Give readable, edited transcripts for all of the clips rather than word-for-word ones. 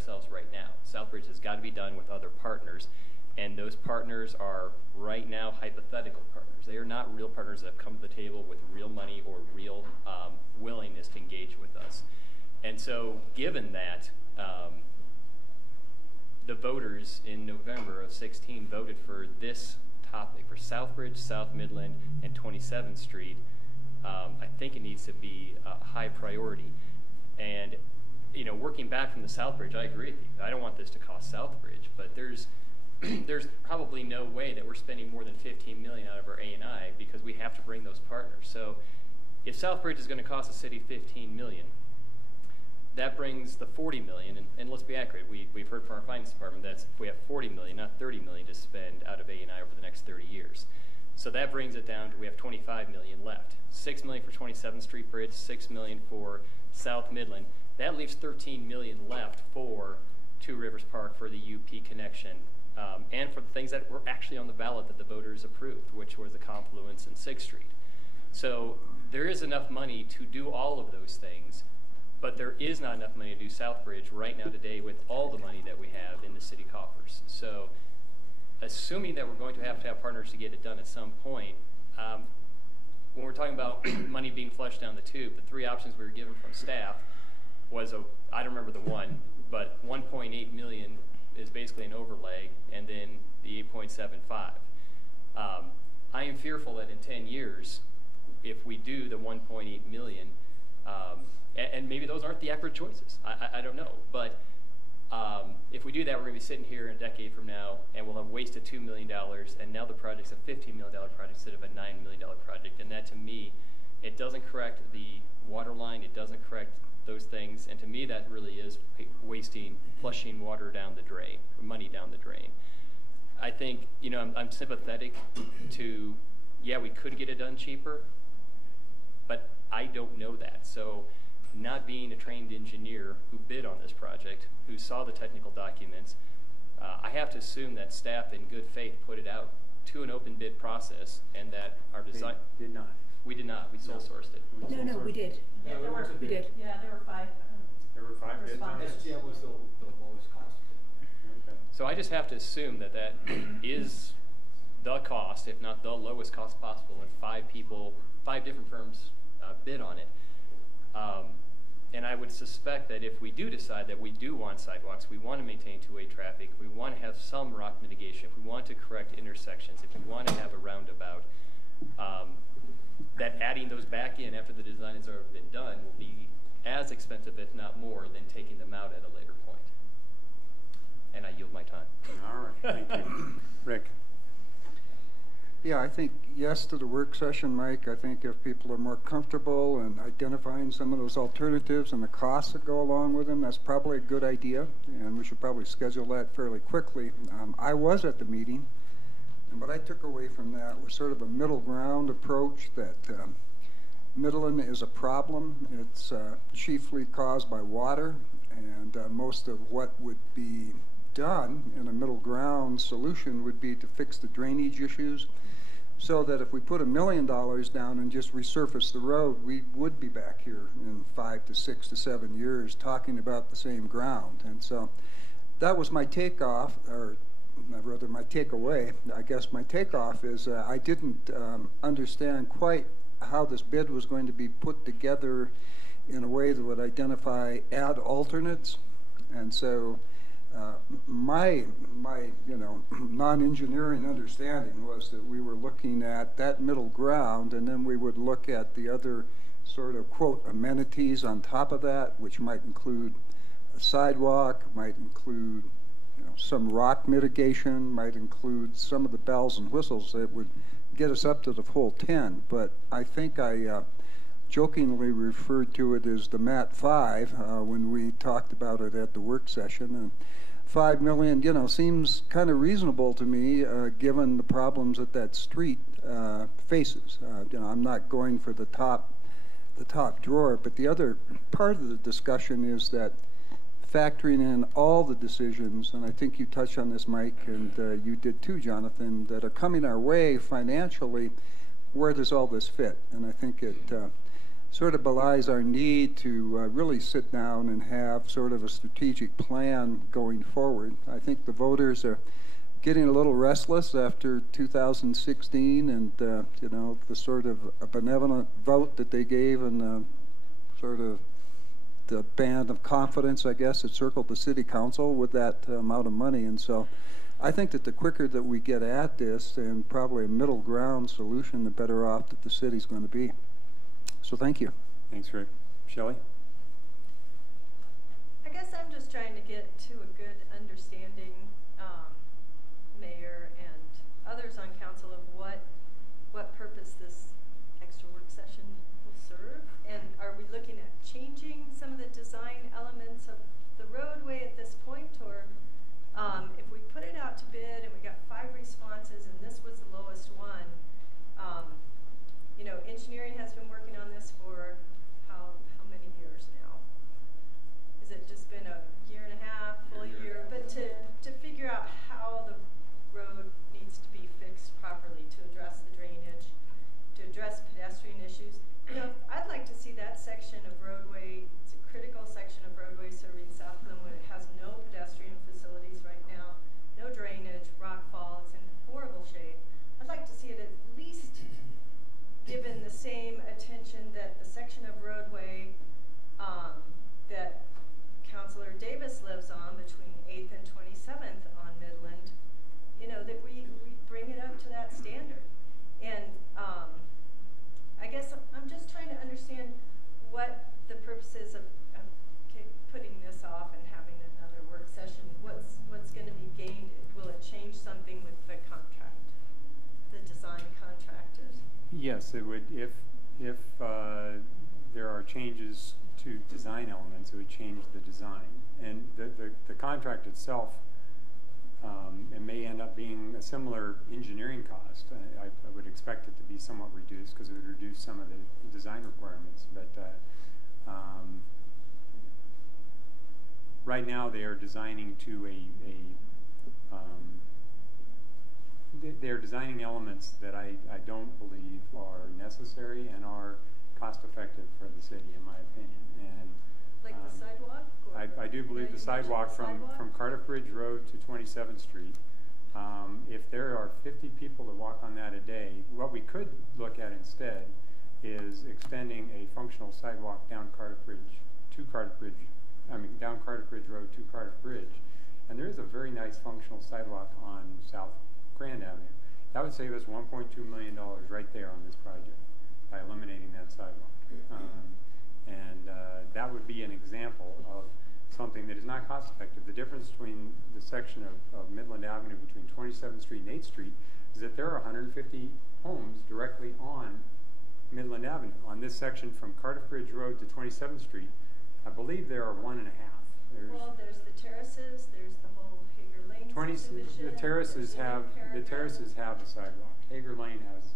ourselves right now. Southbridge has got to be done with other partners, and those partners are right now hypothetical partners. They are not real partners that have come to the table with real money or real willingness to engage with us. And so given that, the voters in November of 16 voted for this topic, for Southbridge, South Midland, and 27th Street, I think it needs to be a high priority. And you know, working back from the Southbridge, I agree with you. I don't want this to cost Southbridge, but there's probably no way that we're spending more than $15 million out of our A&I because we have to bring those partners. So if Southbridge is going to cost the city $15 million, that brings the $40 million, and let's be accurate, we've heard from our finance department that we have $40 million, not $30 million to spend out of A&I over the next 30 years. So that brings it down to we have $25 million left. $6 million for 27th Street Bridge, $6 million for South Midland. That leaves $13 million left for Two Rivers Park, for the UP connection, and for the things that were actually on the ballot that the voters approved, which was the confluence and 6th Street. So there is enough money to do all of those things, but there is not enough money to do Southbridge right now today with all the money that we have in the city coffers. So assuming that we're going to have partners to get it done at some point, when we're talking about money being flushed down the tube, the three options we were given from staff was I don't remember the one, but 1.8 million is basically an overlay, and then the 8.75. I am fearful that in 10 years, if we do the 1.8 million, and maybe those aren't the accurate choices, I don't know, but if we do that, we're going to be sitting here in a decade from now, and we'll have wasted $2 million, and now the project's a $15 million project instead of a $9 million project, and that, to me, it doesn't correct the water line, it doesn't correct those things, and to me, that really is flushing water down the drain, or money down the drain. I think, you know, I'm sympathetic to, yeah, we could get it done cheaper, but I don't know that. So not being a trained engineer who bid on this project, who saw the technical documents, I have to assume that staff in good faith put it out to an open bid process, and that our design... They did not. We did not. We sole sourced it. No, we did. Yeah, we did. Yeah, there were five. There were 5 bids on this? SGM was the lowest cost. Okay. So I just have to assume that that is the cost, if not the lowest cost possible, and 5 different firms bid on it. And I would suspect that if we do decide that we do want sidewalks, we want to maintain two-way traffic, we want to have some rock mitigation, if we want to correct intersections, if we want to have a roundabout, that adding those back in after the design has already been done will be as expensive, if not more, than taking them out at a later point. And I yield my time. All right, thank you. Rick? Yeah, I think yes to the work session, Mike. I think if people are more comfortable in identifying some of those alternatives and the costs that go along with them, that's probably a good idea, and we should probably schedule that fairly quickly. I was at the meeting, and what I took away from that was sort of a middle ground approach that Midland is a problem. It's chiefly caused by water, and most of what would be done in a middle ground solution would be to fix the drainage issues, so that if we put $1 million down and just resurface the road, we would be back here in 5 to 6 to 7 years talking about the same ground. And so that was my takeoff, or rather my takeaway. I guess my takeoff is I didn't understand quite how this bid was going to be put together in a way that would identify add alternates. And so my non-engineering understanding was that we were looking at that middle ground, and then we would look at the other sort of, quote, amenities on top of that, which might include a sidewalk, might include some rock mitigation, might include some of the bells and whistles that would get us up to the full 10. But I think I jokingly referred to it as the MAT 5 when we talked about it at the work session. And $5 million, seems kind of reasonable to me, given the problems that that street faces. I'm not going for the top drawer, but the other part of the discussion is that factoring in all the decisions, and I think you touched on this, Mike, and you did too, Jonathan, that are coming our way financially, where does all this fit? And I think it sort of belies our need to really sit down and have sort of a strategic plan going forward. I think the voters are getting a little restless after 2016 and, you know, the sort of a benevolent vote that they gave and sort of the band of confidence, I guess, that circled the city council with that amount of money. And so I think that the quicker that we get at this and probably a middle ground solution, the better off that the city's going to be. So thank you. Thanks, Rick. Shelley? I guess I'm just trying to get to a good understanding, Mayor and others on council, of what purpose this extra work session will serve. And are we looking at changing some of the design elements of the roadway at this point, or if we put it out to bid and we got 5 responses and this was the lowest one, you know, engineering has been working on this for how many years now? Has it just been a year and a half, full year? But to figure out how the road needs to be fixed properly to address the drainage, to address pedestrian issues. You know, I'd like to see that section of roadway, it's a critical section of roadway serving South Glenwood. It has no pedestrian facilities right now, no drainage, rockfall, it's in horrible shape. I'd like to see it at least given the same attention that the section of roadway that Councilor Davis lives on between 8th and 27th on Midland, you know, that we bring it up to that standard. And I guess I'm just trying to understand what the purpose is of putting this off and having another work session. What's going to be gained? Will it change something with the contract, the design contractors? Yes, it would. If there are changes to design elements, it would change the design. And the contract itself, it may end up being a similar engineering cost. I would expect it to be somewhat reduced because it would reduce some of the design requirements. But right now they are designing to they're designing elements that I don't believe are necessary and are cost effective for the city, in my opinion. And like the sidewalk? I do believe the sidewalk from Cardiff Bridge Road to 27th Street. If there are 50 people that walk on that a day, what we could look at instead is extending a functional sidewalk down Cardiff Bridge Road to Cardiff Bridge. And there is a very nice functional sidewalk on South Grand Avenue. That would save us $1.2 million right there on this project by eliminating that sidewalk. That would be an example of something that is not cost effective. The difference between the section of Midland Avenue between 27th Street and 8th Street is that there are 150 homes directly on Midland Avenue. On this section from Cardiff Bridge Road to 27th Street, I believe there are 1.5. Well, there's the terraces, there's the whole Hager Lane subdivision. The terraces have a sidewalk. Hager Lane has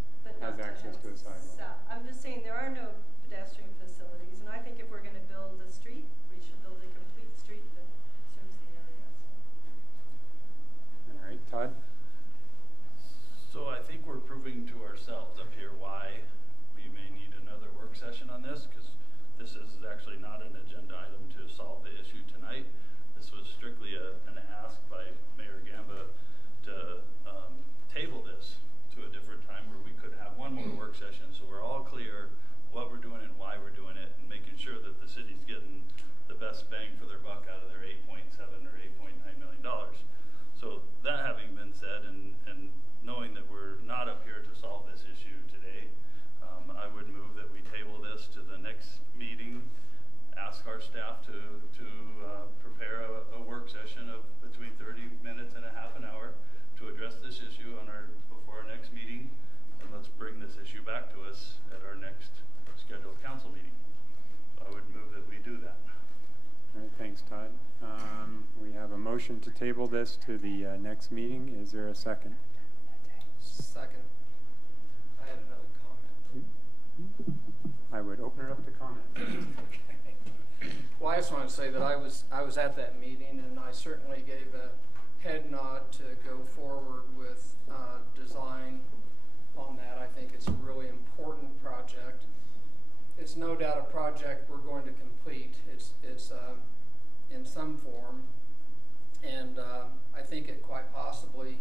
access to a sidewalk. I'm just saying there are no pedestrian facilities, and I think if we're going to build a street, we should build a complete street that serves the area. All right, Todd? So I think we're proving to ourselves up here why we may need another work session on this, because this is actually not an agenda item to solve the issue tonight. This was strictly an ask by Mayor Gamba to table this to a different time where we could have one more work session, so we're all clear what we're doing and why we're doing it, and making sure that the city's getting the best bang for their buck out of their $8.7 or $8.9 million. So that having been said, and knowing that we're not up here to solve this issue today, I would move that we table this to the next meeting, ask our staff to prepare a work session of between 30 minutes and a half an hour to address this issue before our next meeting, and let's bring this issue back to us at our next scheduled council meeting. I would move that we do that. All right, thanks, Todd. We have a motion to table this to the next meeting. Is there a second? Second. I had another comment. I would open it up to comments. Okay. Well, I just want to say that I was at that meeting, and I certainly gave a head nod to go forward with design on that. I think it's a really important project. it's no doubt a project we're going to complete. It's in some form, and I think it quite possibly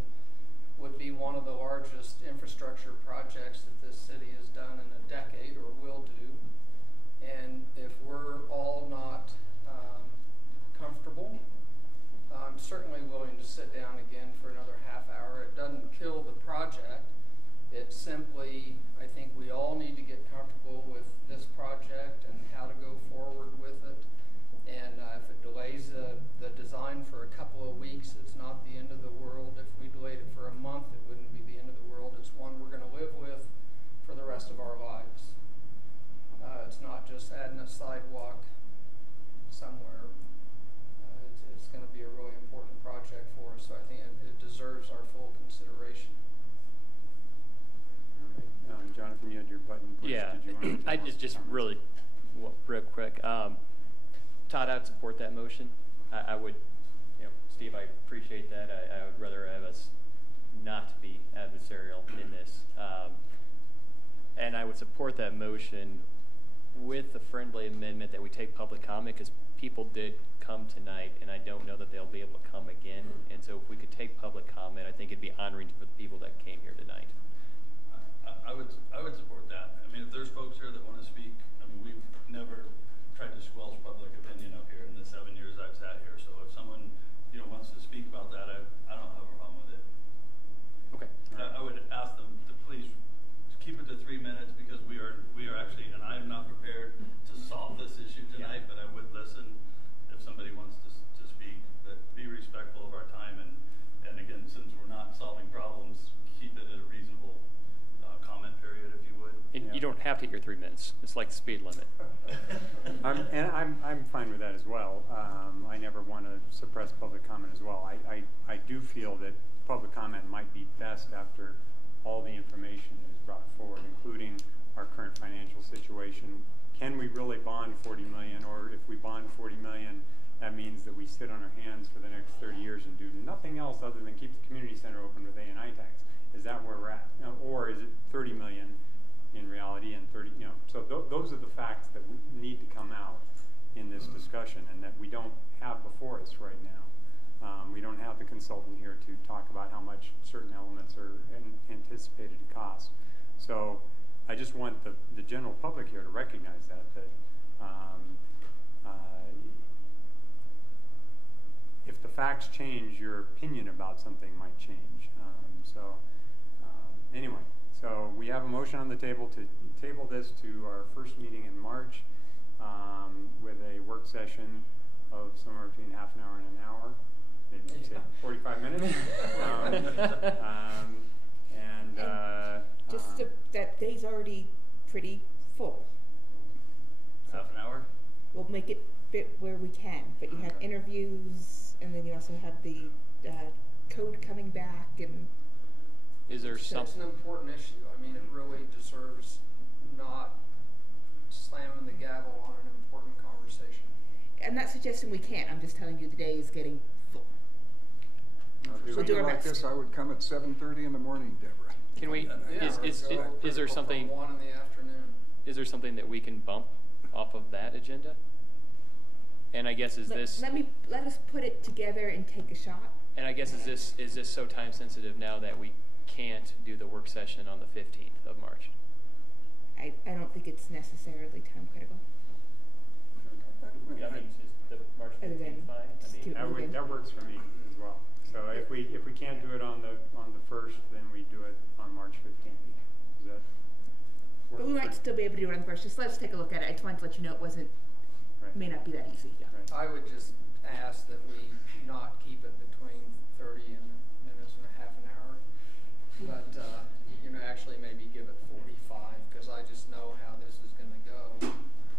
would be one of the largest infrastructure projects that this city has done in a decade or will do. And if we're all not comfortable, I'm certainly willing to sit down again for another half hour. It doesn't kill the project. It's simply, I think we all need to get comfortable with this project and how to go forward with it. And if it delays the design for a couple of weeks, it's not the end of the world. If we delayed it for a month, it wouldn't be the end of the world. It's one we're going to live with for the rest of our lives. It's not just adding a sidewalk somewhere. It's going to be a really important project for us, so I think it deserves our full consideration. All right. Jonathan, you had your button pushed. Yeah, Did you want to I just really, real quick. Todd, I would support that motion. I would, Steve, I appreciate that. I would rather have us not be adversarial in this. And I would support that motion with the friendly amendment that we take public comment, because people did come tonight, and I don't know that they'll be able to come again. And so if we could take public comment, I think it'd be honoring for the people that came here tonight. I would support that. I mean, if there's folks here that want to speak, I mean, we've never tried to squelch public opinion up here in the 7 years I've sat here. So if someone, wants to speak about that, I don't have a problem with it. Okay. I would ask them to please keep it to 3 minutes, because we are actually, and I am not prepared to solve this issue tonight, but I would listen if somebody wants to speak. But be respectful of our time, and again, since we're not solving problems, keep it at a reasonable comment period, if you would. And you don't have to hit your 3 minutes. It's like the speed limit. I'm fine with that as well. I never want to suppress public comment as well. I do feel that public comment might be best after all the information is brought forward, including our current financial situation. Can we really bond $40 million? Or if we bond $40 million, that means that we sit on our hands for the next 30 years and do nothing else other than keep the community center open with A&I tax. Is that where we're at? Or is it 30 million in reality, and 30, so those are the facts that we need to come out in this discussion, and that we don't have before us right now. We don't have the consultant here to talk about how much certain elements are anticipated to cost. So I just want the general public here to recognize that if the facts change, your opinion about something might change. Anyway, so we have a motion on the table to table this to our first meeting in March with a work session of somewhere between half an hour and an hour, maybe you say 45 minutes. That day's already pretty full. Half an hour? We'll make it fit where we can, but you have interviews, and then you also have the code coming back, and Is there It's an important issue. I mean, it really deserves not slamming the gavel on an important conversation. I'm not suggesting we can't. I'm just telling you the day is getting full. If We'll do our like best. this, I would come at 7:30 in the morning, Deborah. Can we? Is there something? 1 in the afternoon. Is there something that we can bump off of that agenda? And I guess Let us put it together and take a shot. And I guess is this so time sensitive now that we can't do the work session on the 15th of March? I don't think it's necessarily time critical. Yeah, I mean, is the March Other 15th than fine? just keep moving. That works for me as well. So if we can't do it on the 1st, then we do it on March 15th. Does that work? But we might still be able to do it on the first. Just let's take a look at it. I just wanted to let you know it wasn't, Right. may not be that easy. Yeah. Right. I would just ask that we not keep it between 30 minutes and a half an hour, but actually maybe give it 45, because I just know how this is going to go.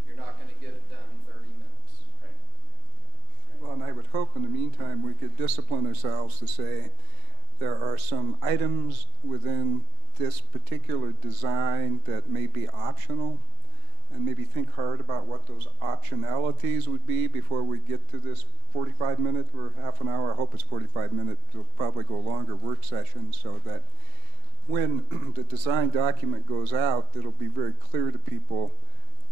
You're not going to get it done in 30 minutes. Right. Well, and I would hope in the meantime we could discipline ourselves to say there are some items within this particular design that may be optional, and maybe think hard about what those optionalities would be before we get to this 45-minute or half an hour. I hope it's 45 minutes. It'll probably go longer work session, so that when the design document goes out, it'll be very clear to people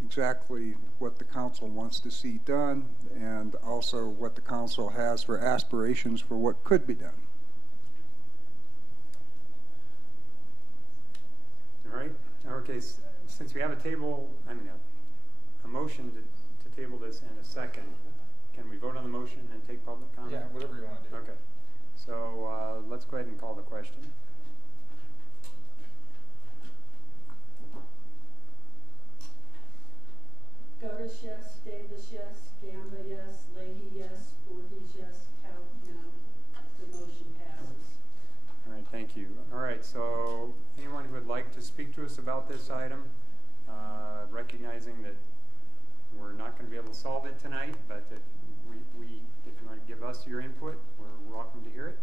exactly what the council wants to see done and also what the council has for aspirations for what could be done. All right. Okay. Since we have a motion to table this and a second, can we vote on the motion and take public comment? Yeah, whatever you want to do. Okay. So let's go ahead and call the question. Gotish, yes. Davis, yes. Gamba, yes. Leahy, yes. Voorhees, yes. Count, no. The motion passes. All right, thank you. All right, so anyone who would like to speak to us about this item, recognizing that we're not going to be able to solve it tonight, but if you want to give us your input, we're welcome to hear it.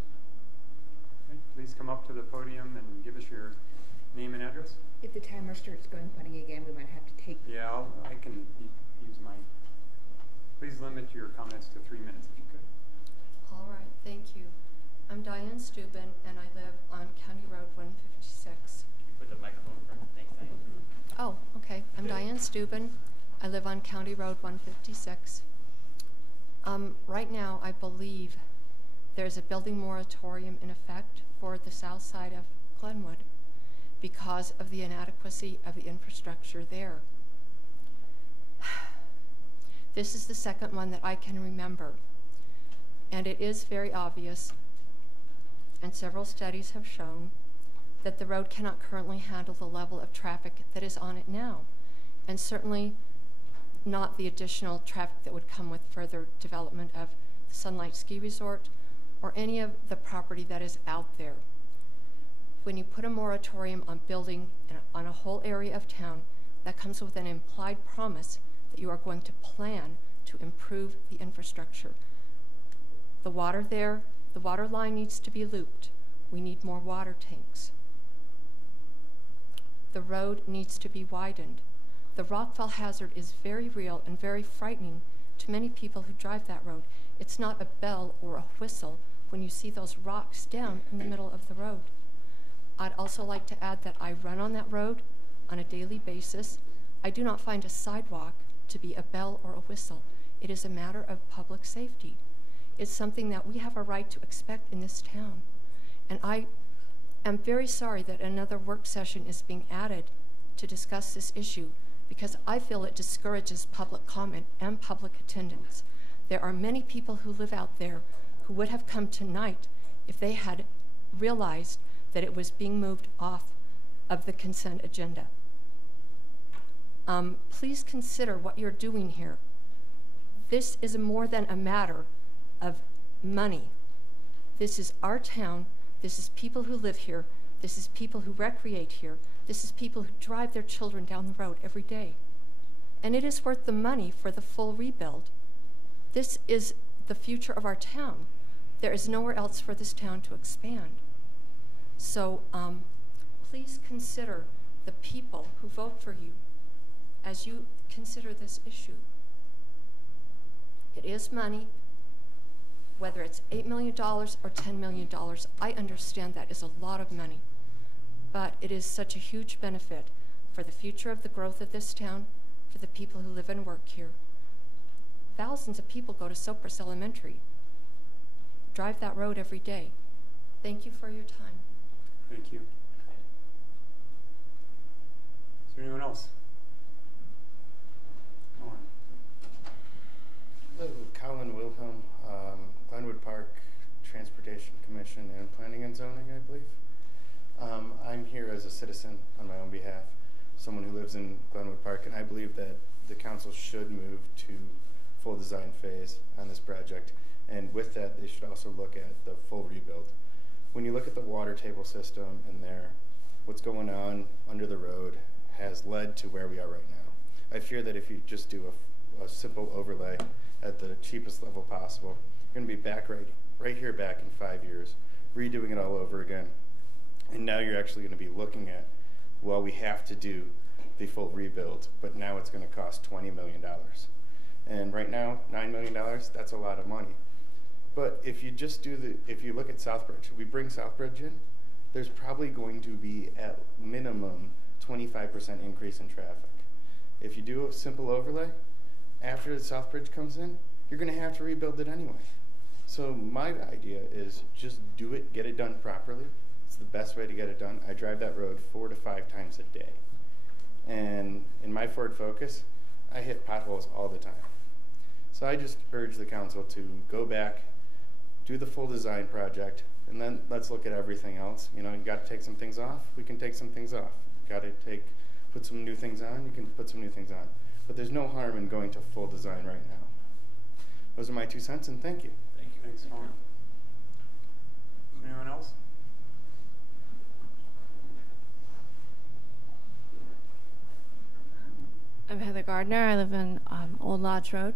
Okay, please come up to the podium and give us your name and address. If the timer starts going funny again, we might have to take. Yeah, I can use mine. Please limit your comments to 3 minutes if you could. All right, thank you. I'm Diane Steuben, and I live on County Road 156. Put the microphone in front. Thanks, Diane. Oh, okay. I'm Diane Steuben. I live on County Road 156. Right now, I believe there's a building moratorium in effect for the south side of Glenwood because of the inadequacy of the infrastructure there. This is the second one that I can remember, and it is very obvious, and several studies have shown, that the road cannot currently handle the level of traffic that is on it now, and certainly not the additional traffic that would come with further development of the Sunlight Ski Resort or any of the property that is out there. When you put a moratorium on building on a whole area of town, that comes with an implied promise that you are going to plan to improve the infrastructure. The water there, the water line needs to be looped. We need more water tanks. The road needs to be widened. The rockfall hazard is very real and very frightening to many people who drive that road. It's not a bell or a whistle when you see those rocks down in the middle of the road. I'd also like to add that I run on that road on a daily basis. I do not find a sidewalk to be a bell or a whistle. It is a matter of public safety. It's something that we have a right to expect in this town. And I am very sorry that another work session is being added to discuss this issue because I feel it discourages public comment and public attendance. There are many people who live out there who would have come tonight if they had realized that it was being moved off of the consent agenda. Please consider what you're doing here. This is more than a matter of money. This is our town. This is people who live here. This is people who recreate here. This is people who drive their children down the road every day. And it is worth the money for the full rebuild. This is the future of our town. There is nowhere else for this town to expand. So please consider the people who vote for you as you consider this issue. It is money, whether it's $8 million or $10 million. I understand that is a lot of money, but it is such a huge benefit for the future of the growth of this town, for the people who live and work here. Thousands of people go to Sopris Elementary, drive that road every day. Thank you for your time. Thank you. Is there anyone else? Go on. Hello, Colin Wilhelm, Glenwood Park Transportation Commission and Planning and Zoning, I believe. I'm here as a citizen on my own behalf, someone who lives in Glenwood Park, and I believe that the council should move to full design phase on this project, and with that they should also look at the full rebuild. When you look at the water table system in there, what's going on under the road has led to where we are right now. I fear that if you just do a simple overlay at the cheapest level possible, you're going to be back right here back in 5 years, redoing it all over again. And now you're actually going to be looking at, well, we have to do the full rebuild, but now it's going to cost $20 million. And right now, $9 million, that's a lot of money. But if you just if you look at Southbridge, we bring Southbridge in, there's probably going to be at minimum 25% increase in traffic. If you do a simple overlay, after the South Bridge comes in, you're going to have to rebuild it anyway. So my idea is just do it, get it done properly. It's the best way to get it done. I drive that road 4 to 5 times a day. And in my Ford Focus, I hit potholes all the time. So I just urge the council to go back, do the full design project, and then let's look at everything else. You know, you got to take some things off, we can take some things off. Got to put some new things on, you can put some new things on. But there's no harm in going to full design right now. Those are my 2 cents, and thank you. Thank you. Thanks, Norm. Anyone else? I'm Heather Gardner. I live in Old Lodge Road,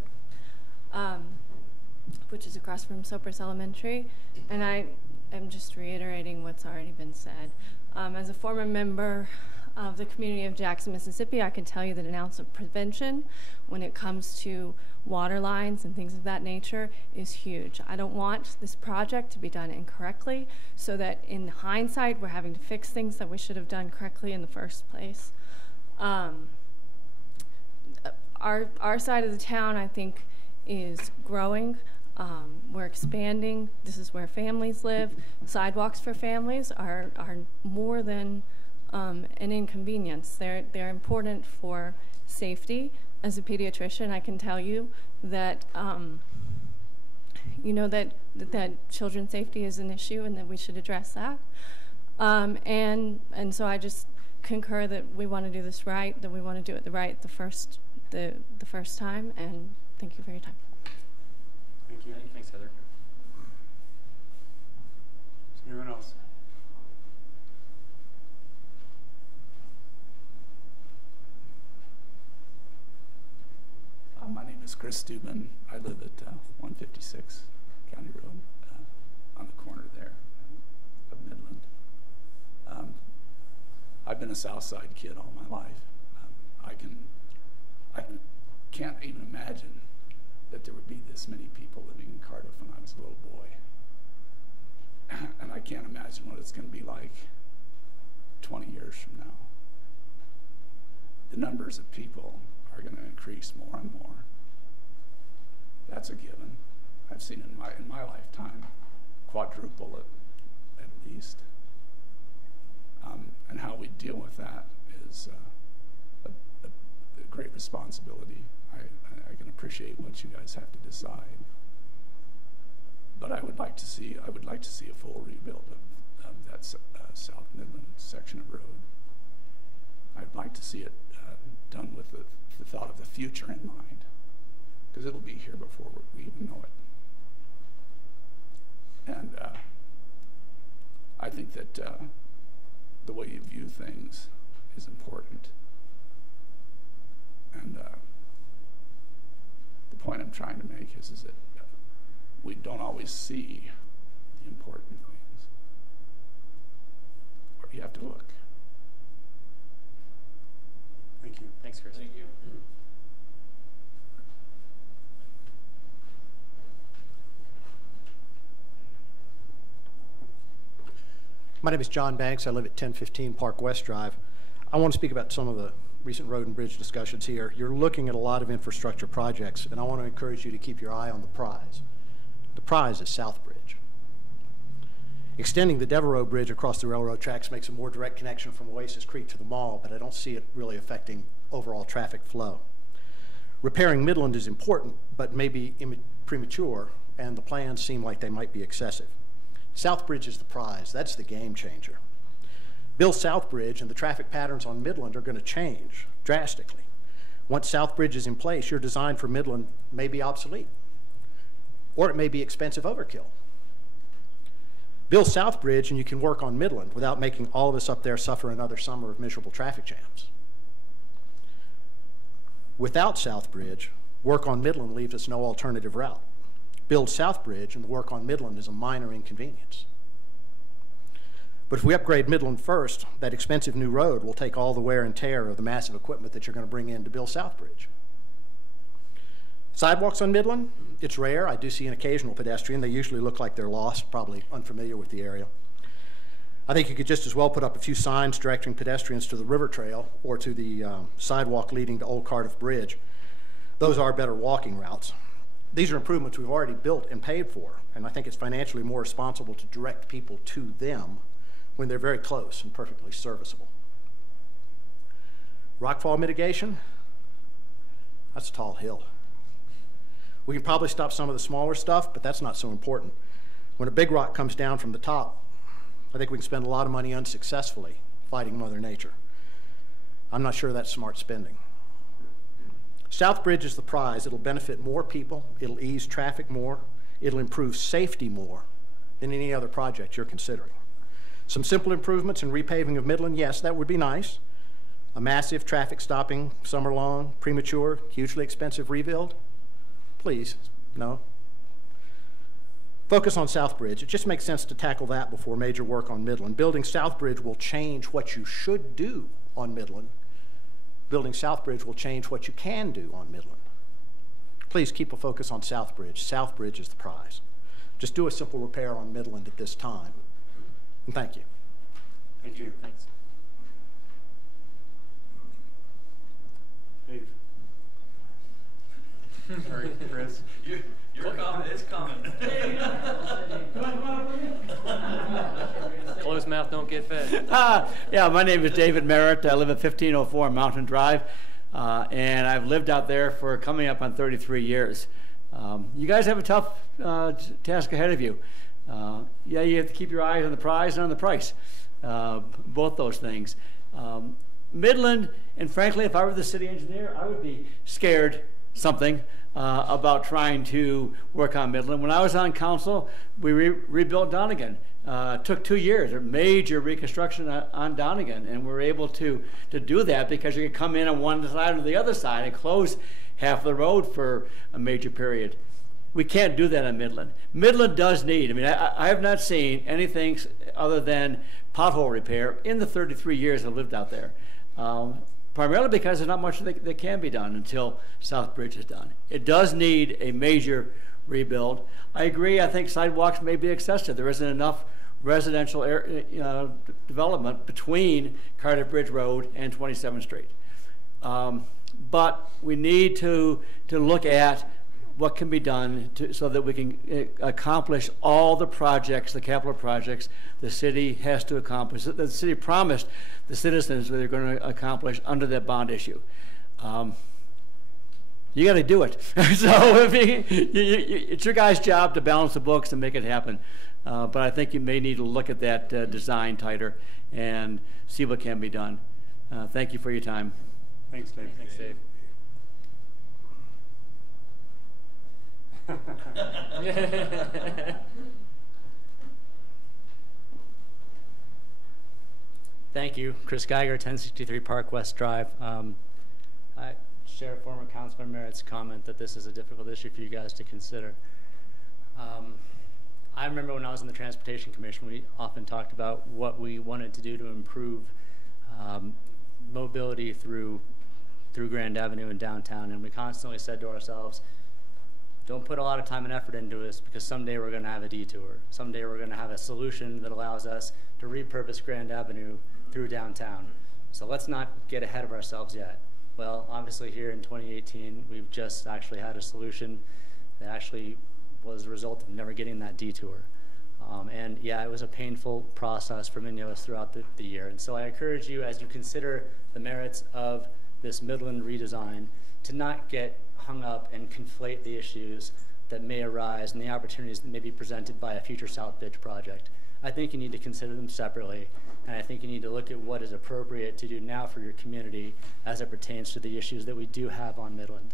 which is across from Sopers Elementary, and I am just reiterating what's already been said. As a former member of the community of Jackson, Mississippi, I can tell you that an ounce of prevention when it comes to water lines and things of that nature is huge. I don't want this project to be done incorrectly so that in hindsight we're having to fix things that we should have done correctly in the first place. Our side of the town, I think, is growing. We're expanding. This is where families live. Sidewalks for families are more than an inconvenience. They're important for safety. As a pediatrician, I can tell you that that children's safety is an issue and that we should address that. And so I just concur that we want to do this right, that we want to do it the first time, and thank you for your time. Thank you. Thanks, Heather. Is anyone else? My name is Chris Steuben. I live at 156 County Road on the corner there of Midland. I've been a South Side kid all my life. I can't even imagine that there would be this many people living in Cardiff when I was a little boy. And I can't imagine what it's going to be like 20 years from now. The numbers of people are going to increase more and more. That's a given. I've seen in my lifetime quadruple it at least. And how we deal with that is a great responsibility. I can appreciate what you guys have to decide, but I would like to see a full rebuild of that South Midland section of road. I'd like to see it done with the thought of the future in mind, because it'll be here before we even know it. And I think that the way you view things is important. And the point I'm trying to make is that we don't always see the important things, or you have to look. Thank you. Thanks, Chris. Thank you. My name is John Banks. I live at 1015 Park West Drive. I want to speak about some of the recent road and bridge discussions here. You're looking at a lot of infrastructure projects, and I want to encourage you to keep your eye on the prize. The prize is South Bridge. Extending the Devereaux Bridge across the railroad tracks makes a more direct connection from Oasis Creek to the mall, but I don't see it really affecting overall traffic flow. Repairing Midland is important, but may be premature, and the plans seem like they might be excessive. South Bridge is the prize. That's the game changer. Build South Bridge and the traffic patterns on Midland are going to change drastically. Once South Bridge is in place, your design for Midland may be obsolete, or it may be expensive overkill. Build South Bridge and you can work on Midland without making all of us up there suffer another summer of miserable traffic jams. Without South Bridge, work on Midland leaves us no alternative route. Build South Bridge and the work on Midland is a minor inconvenience. But if we upgrade Midland first, that expensive new road will take all the wear and tear of the massive equipment that you're going to bring in to build South Bridge. Sidewalks on Midland, it's rare. I do see an occasional pedestrian. They usually look like they're lost, probably unfamiliar with the area. I think you could just as well put up a few signs directing pedestrians to the river trail or to the sidewalk leading to Old Cardiff Bridge. Those are better walking routes. These are improvements we've already built and paid for, and I think it's financially more responsible to direct people to them when they're very close and perfectly serviceable. Rockfall mitigation, that's a tall hill. We can probably stop some of the smaller stuff, but that's not so important. When a big rock comes down from the top, I think we can spend a lot of money unsuccessfully fighting Mother Nature. I'm not sure that's smart spending. Southbridge is the prize. It'll benefit more people, it'll ease traffic more, it'll improve safety more than any other project you're considering. Some simple improvements and repaving of Midland, yes, that would be nice. A massive traffic stopping, summer-long, premature, hugely expensive rebuild? Please, no. Focus on Southbridge. It just makes sense to tackle that before major work on Midland. Building Southbridge will change what you should do on Midland. Building Southbridge will change what you can do on Midland. Please keep a focus on Southbridge. Southbridge is the prize. Just do a simple repair on Midland at this time. And thank you. Thank you. Thanks. Dave. Sorry, Chris. Your comment is coming. Closed mouth don't get fed. Yeah, my name is David Merritt. I live at 1504 Mountain Drive, and I've lived out there for coming up on 33 years. You guys have a tough task ahead of you. Yeah, you have to keep your eyes on the prize and on the price, both those things. Midland, and frankly, if I were the city engineer, I would be scared something about trying to work on Midland. When I was on council, we rebuilt Donegan. Took 2 years, a major reconstruction on Donegan, and we were able to do that because you could come in on one side or the other side and close half the road for a major period. We can't do that on Midland. Midland does need, I mean, I have not seen anything other than pothole repair in the 33 years I've lived out there. Primarily because there's not much that can be done until Southbridge is done. It does need a major rebuild. I agree, I think sidewalks may be excessive. There isn't enough residential development between Cardiff Bridge Road and 27th Street. But we need to look at what can be done so that we can accomplish all the projects, the capital projects the city has to accomplish, that the city promised the citizens that they're going to accomplish under that bond issue. You got to do it. So it's your guys' job to balance the books and make it happen. But I think you may need to look at that design tighter and see what can be done. Thank you for your time. Thanks, Dave. Thanks, Dave. Thank you. Chris Geiger, 1063 Park West Drive. I share former Councilor Merritt's comment that this is a difficult issue for you guys to consider. I remember when I was in the Transportation Commission, we often talked about what we wanted to do to improve mobility through Grand Avenue and downtown, and we constantly said to ourselves, don't put a lot of time and effort into this because someday we're going to have a detour. Someday we're going to have a solution that allows us to repurpose Grand Avenue through downtown. So let's not get ahead of ourselves yet. Well, obviously here in 2018, we've just actually had a solution that actually was a result of never getting that detour. And yeah, it was a painful process for many of us throughout the year. And so I encourage you, as you consider the merits of this Midland redesign, to not get hung up and conflate the issues that may arise and the opportunities that may be presented by a future Southbridge project. I think you need to consider them separately, and I think you need to look at what is appropriate to do now for your community as it pertains to the issues that we do have on Midland.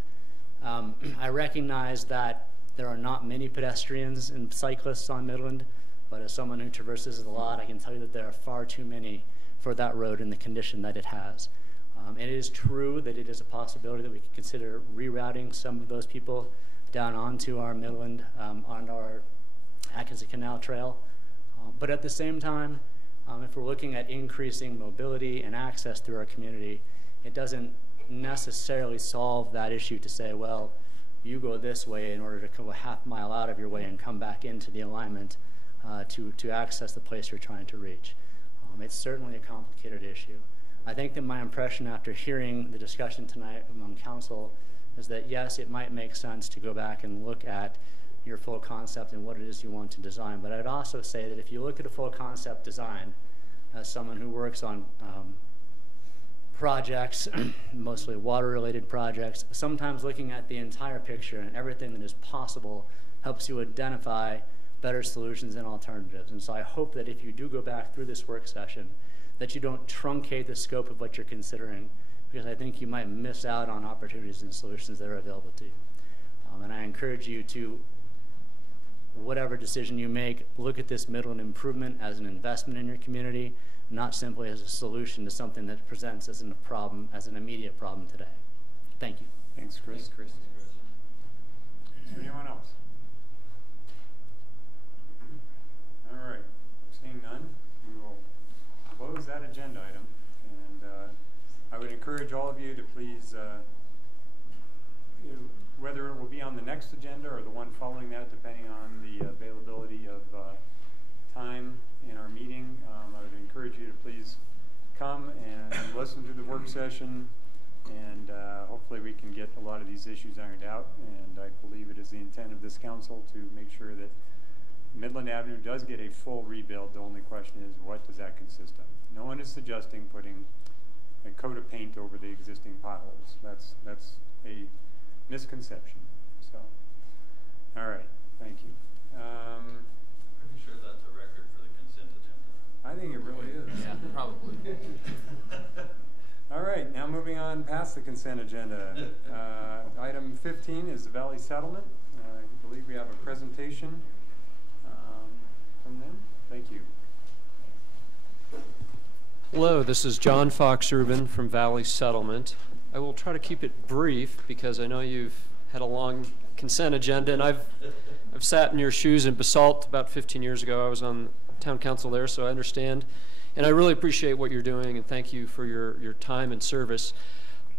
I recognize that there are not many pedestrians and cyclists on Midland, but as someone who traverses it a lot, I can tell you that there are far too many for that road in the condition that it has. It is true that it is a possibility that we could consider rerouting some of those people down onto our Midland, on our Atkinson Canal Trail. But at the same time, if we're looking at increasing mobility and access through our community, it doesn't necessarily solve that issue to say, well, you go this way in order to go a half mile out of your way and come back into the alignment to access the place you're trying to reach. It's certainly a complicated issue. I think that my impression after hearing the discussion tonight among council is that yes, it might make sense to go back and look at your full concept and what it is you want to design. But I'd also say that if you look at a full concept design, as someone who works on projects, mostly water-related projects, sometimes looking at the entire picture and everything that is possible helps you identify better solutions and alternatives. And so I hope that if you do go back through this work session, that you don't truncate the scope of what you're considering, because I think you might miss out on opportunities and solutions that are available to you. And I encourage you to, whatever decision you make, look at this Midland improvement as an investment in your community, not simply as a solution to something that presents as a problem, as an immediate problem today. Thank you. Thanks, Chris. Thanks, Chris. Is there anyone else? All right. Seeing none, we will close that agenda item. And I would encourage all of you to please, whether it will be on the next agenda or the one following that, depending on the availability of time in our meeting, I would encourage you to please come and listen to the work session, and hopefully we can get a lot of these issues ironed out. And I believe it is the intent of this council to make sure that Midland Avenue does get a full rebuild. The only question is, what does that consist of? No one is suggesting putting a coat of paint over the existing potholes. That's a misconception. So, all right, thank you. Pretty sure that's a record for the consent agenda. I think it really is. Yeah, probably. All right, now moving on past the consent agenda. Item 15 is the Valley Settlement. I believe we have a presentation from them. Thank you. Hello, this is John Fox Rubin from Valley Settlement. I will try to keep it brief because I know you've had a long consent agenda, and I've sat in your shoes in Basalt about 15 years ago. I was on town council there, so I understand. And I really appreciate what you're doing, and thank you for your time and service.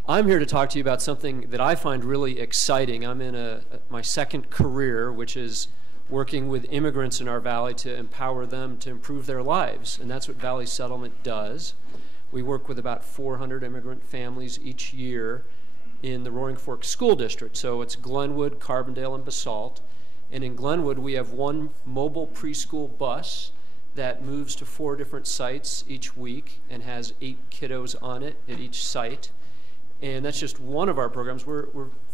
I'm here to talk to you about something that I find really exciting. I'm in my second career, which is working with immigrants in our valley to empower them to improve their lives, and that's what Valley Settlement does. We work with about 400 immigrant families each year in the Roaring Fork School District. So it's Glenwood, Carbondale, and Basalt. And in Glenwood, we have one mobile preschool bus that moves to 4 different sites each week and has 8 kiddos on it at each site. And that's just one of our programs. We're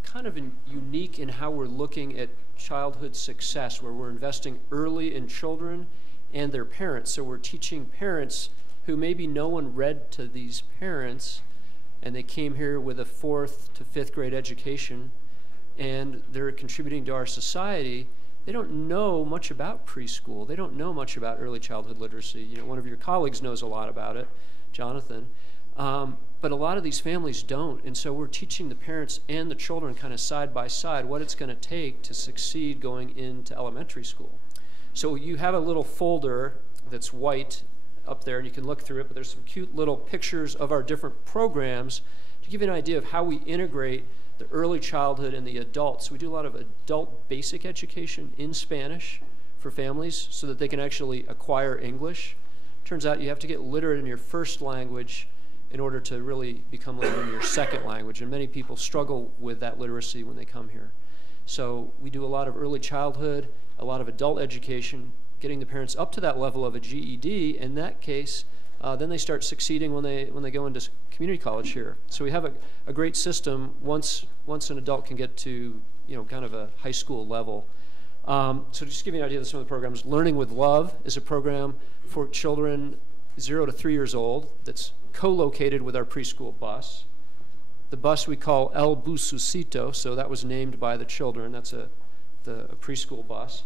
kind of unique in how we're looking at childhood success, where we're investing early in children and their parents. So we're teaching parents who maybe no one read to these parents, and they came here with a 4th to 5th grade education, and they're contributing to our society. They don't know much about preschool. They don't know much about early childhood literacy. You know, one of your colleagues knows a lot about it, Jonathan. But a lot of these families don't, and so we're teaching the parents and the children kind of side by side what it's going to take to succeed going into elementary school. So you have a little folder that's white up there, and you can look through it, but there's some cute little pictures of our different programs to give you an idea of how we integrate the early childhood and the adults. We do a lot of adult basic education in Spanish for families so that they can actually acquire English. Turns out you have to get literate in your first language in order to really become literate in your second language, and many people struggle with that literacy when they come here. So we do a lot of early childhood, a lot of adult education, getting the parents up to that level of a GED. In that case, then they start succeeding when they go into community college here. So we have a great system once an adult can get to kind of a high school level. So just to give you an idea of some of the programs, Learning with Love is a program for children 0 to 3 years old that's co-located with our preschool bus. The bus we call El Bususito, so that was named by the children. That's the preschool bus.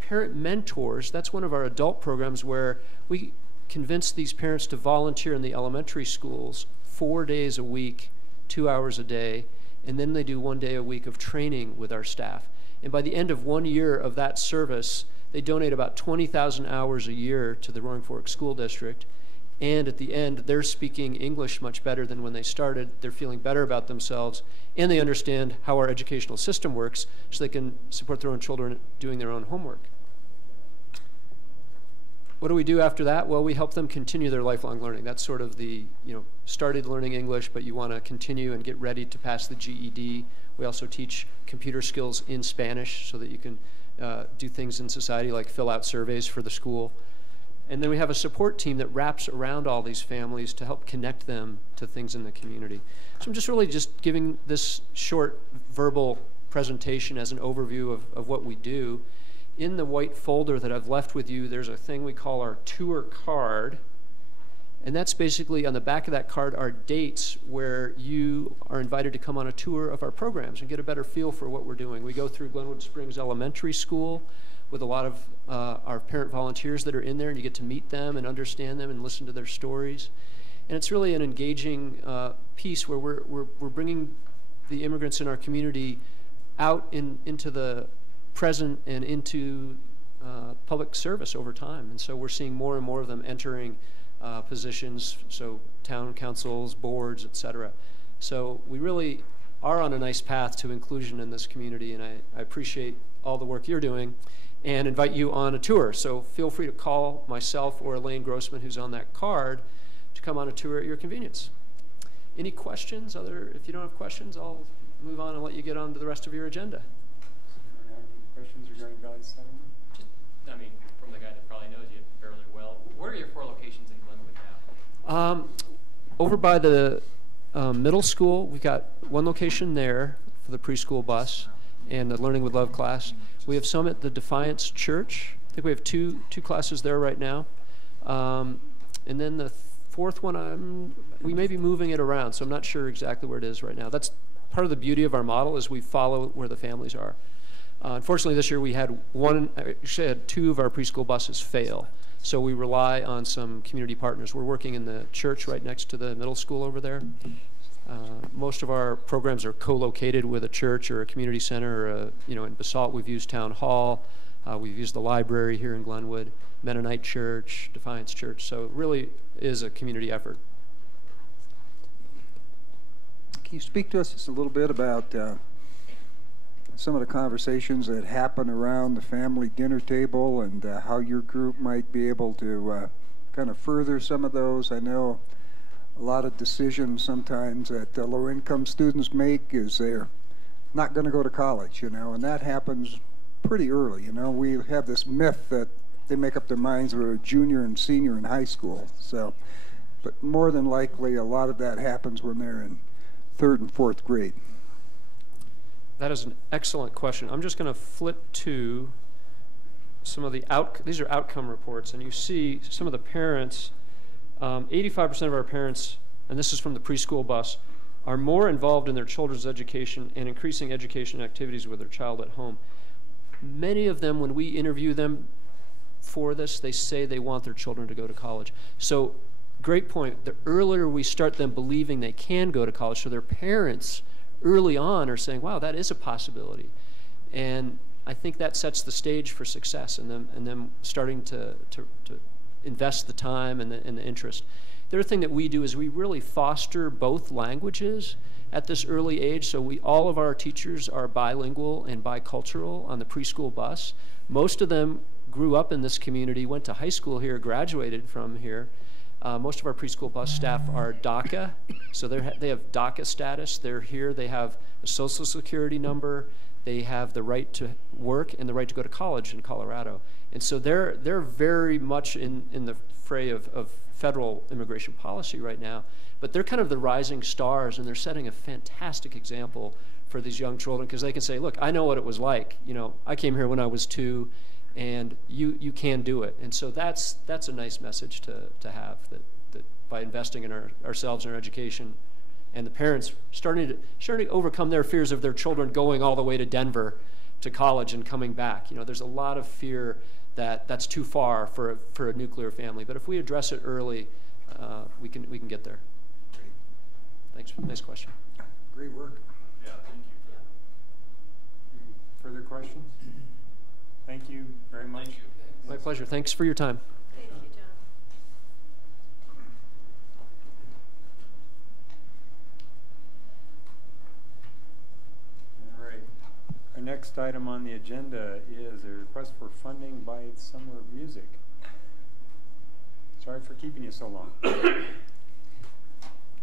Parent Mentors, that's one of our adult programs where we convince these parents to volunteer in the elementary schools 4 days a week, 2 hours a day, and then they do 1 day a week of training with our staff. And by the end of 1 year of that service, they donate about 20,000 hours a year to the Roaring Fork School District. And at the end, they're speaking English much better than when they started. They're feeling better about themselves, and they understand how our educational system works so they can support their own children doing their own homework. what do we do after that? Well, we help them continue their lifelong learning. That's sort of the, started learning English, but you want to continue and get ready to pass the GED. We also teach computer skills in Spanish so that you can do things in society like fill out surveys for the school. And then we have a support team that wraps around all these families to help connect them to things in the community. So I'm just giving this short verbal presentation as an overview of what we do. In the white folder that I've left with you, there's a thing we call our tour card. And that's basically, on the back of that card are dates where you are invited to come on a tour of our programs and get a better feel for what we're doing. We go through Glenwood Springs Elementary School with a lot of our parent volunteers that are in there, and you get to meet them and understand them and listen to their stories. And it's really an engaging piece where we're bringing the immigrants in our community out into the present and into public service over time. And so we're seeing more and more of them entering positions, so town councils, boards, etc. So we really are on a nice path to inclusion in this community, and I appreciate all the work you're doing and invite you on a tour. So feel free to call myself or Elaine Grossman, who's on that card, to come on a tour at your convenience. Any questions? If you don't have questions, I'll move on and let you get on to the rest of your agenda. Anyone have any questions regarding Valley Settlement? From the guy that probably knows you fairly well, where are your 4 locations in Glenwood now? Over by the middle school, we've got one location there for the preschool bus and the Learning with Love class. We have some at the Defiance Church. I think we have two classes there right now. And then the 4th one, we may be moving it around, so I'm not sure exactly where it is right now. That's part of the beauty of our model, is we follow where the families are. Unfortunately, this year we had 2 of our preschool buses fail, so we rely on some community partners. We're working in the church right next to the middle school over there. Most of our programs are co-located with a church or a community center. Or in Basalt, we've used Town Hall. We've used the library here in Glenwood, Mennonite Church, Defiance Church. So it really is a community effort. Can you speak to us just a little bit about some of the conversations that happen around the family dinner table and how your group might be able to kind of further some of those? I know a lot of decisions sometimes that low-income students make is they're not going to go to college, and that happens pretty early. We have this myth that they make up their minds when they're a junior and senior in high school. So, but more than likely, a lot of that happens when they're in 3rd and 4th grade. That is an excellent question. I'm just going to flip to some of the these are outcome reports, and you see some of the parents. 85% of our parents, and this is from the preschool bus, are more involved in their children's education and increasing education activities with their child at home. Many of them, when we interview them for this, they say they want their children to go to college. So, great point. The earlier we start them believing they can go to college, so their parents early on are saying, wow, that is a possibility. And I think that sets the stage for success and them starting to invest the time and the interest. The other thing that we do is we really foster both languages at this early age. So all of our teachers are bilingual and bicultural on the preschool bus. Most of them grew up in this community, went to high school here, graduated from here. Most of our preschool bus staff are DACA, so they have DACA status. They're here. They have a Social Security number. They have the right to work and the right to go to college in Colorado. And so they're very much in the fray of federal immigration policy right now. But they're kind of the rising stars, and they're setting a fantastic example for these young children, because they can say, look, I know what it was like. I came here when I was 2. And you can do it. And so that's a nice message to have, that by investing in ourselves and our education, and the parents starting to overcome their fears of their children going all the way to Denver to college and coming back. There's a lot of fear that that's too far for a nuclear family. But if we address it early, we can get there. Great. Thanks. Nice question. Great work. Yeah, thank you. Any further questions? Thank you very much. Thank you. My pleasure. Thanks for your time. Thank you, John. All right. Our next item on the agenda is a request for funding by Summer of Music. Sorry for keeping you so long.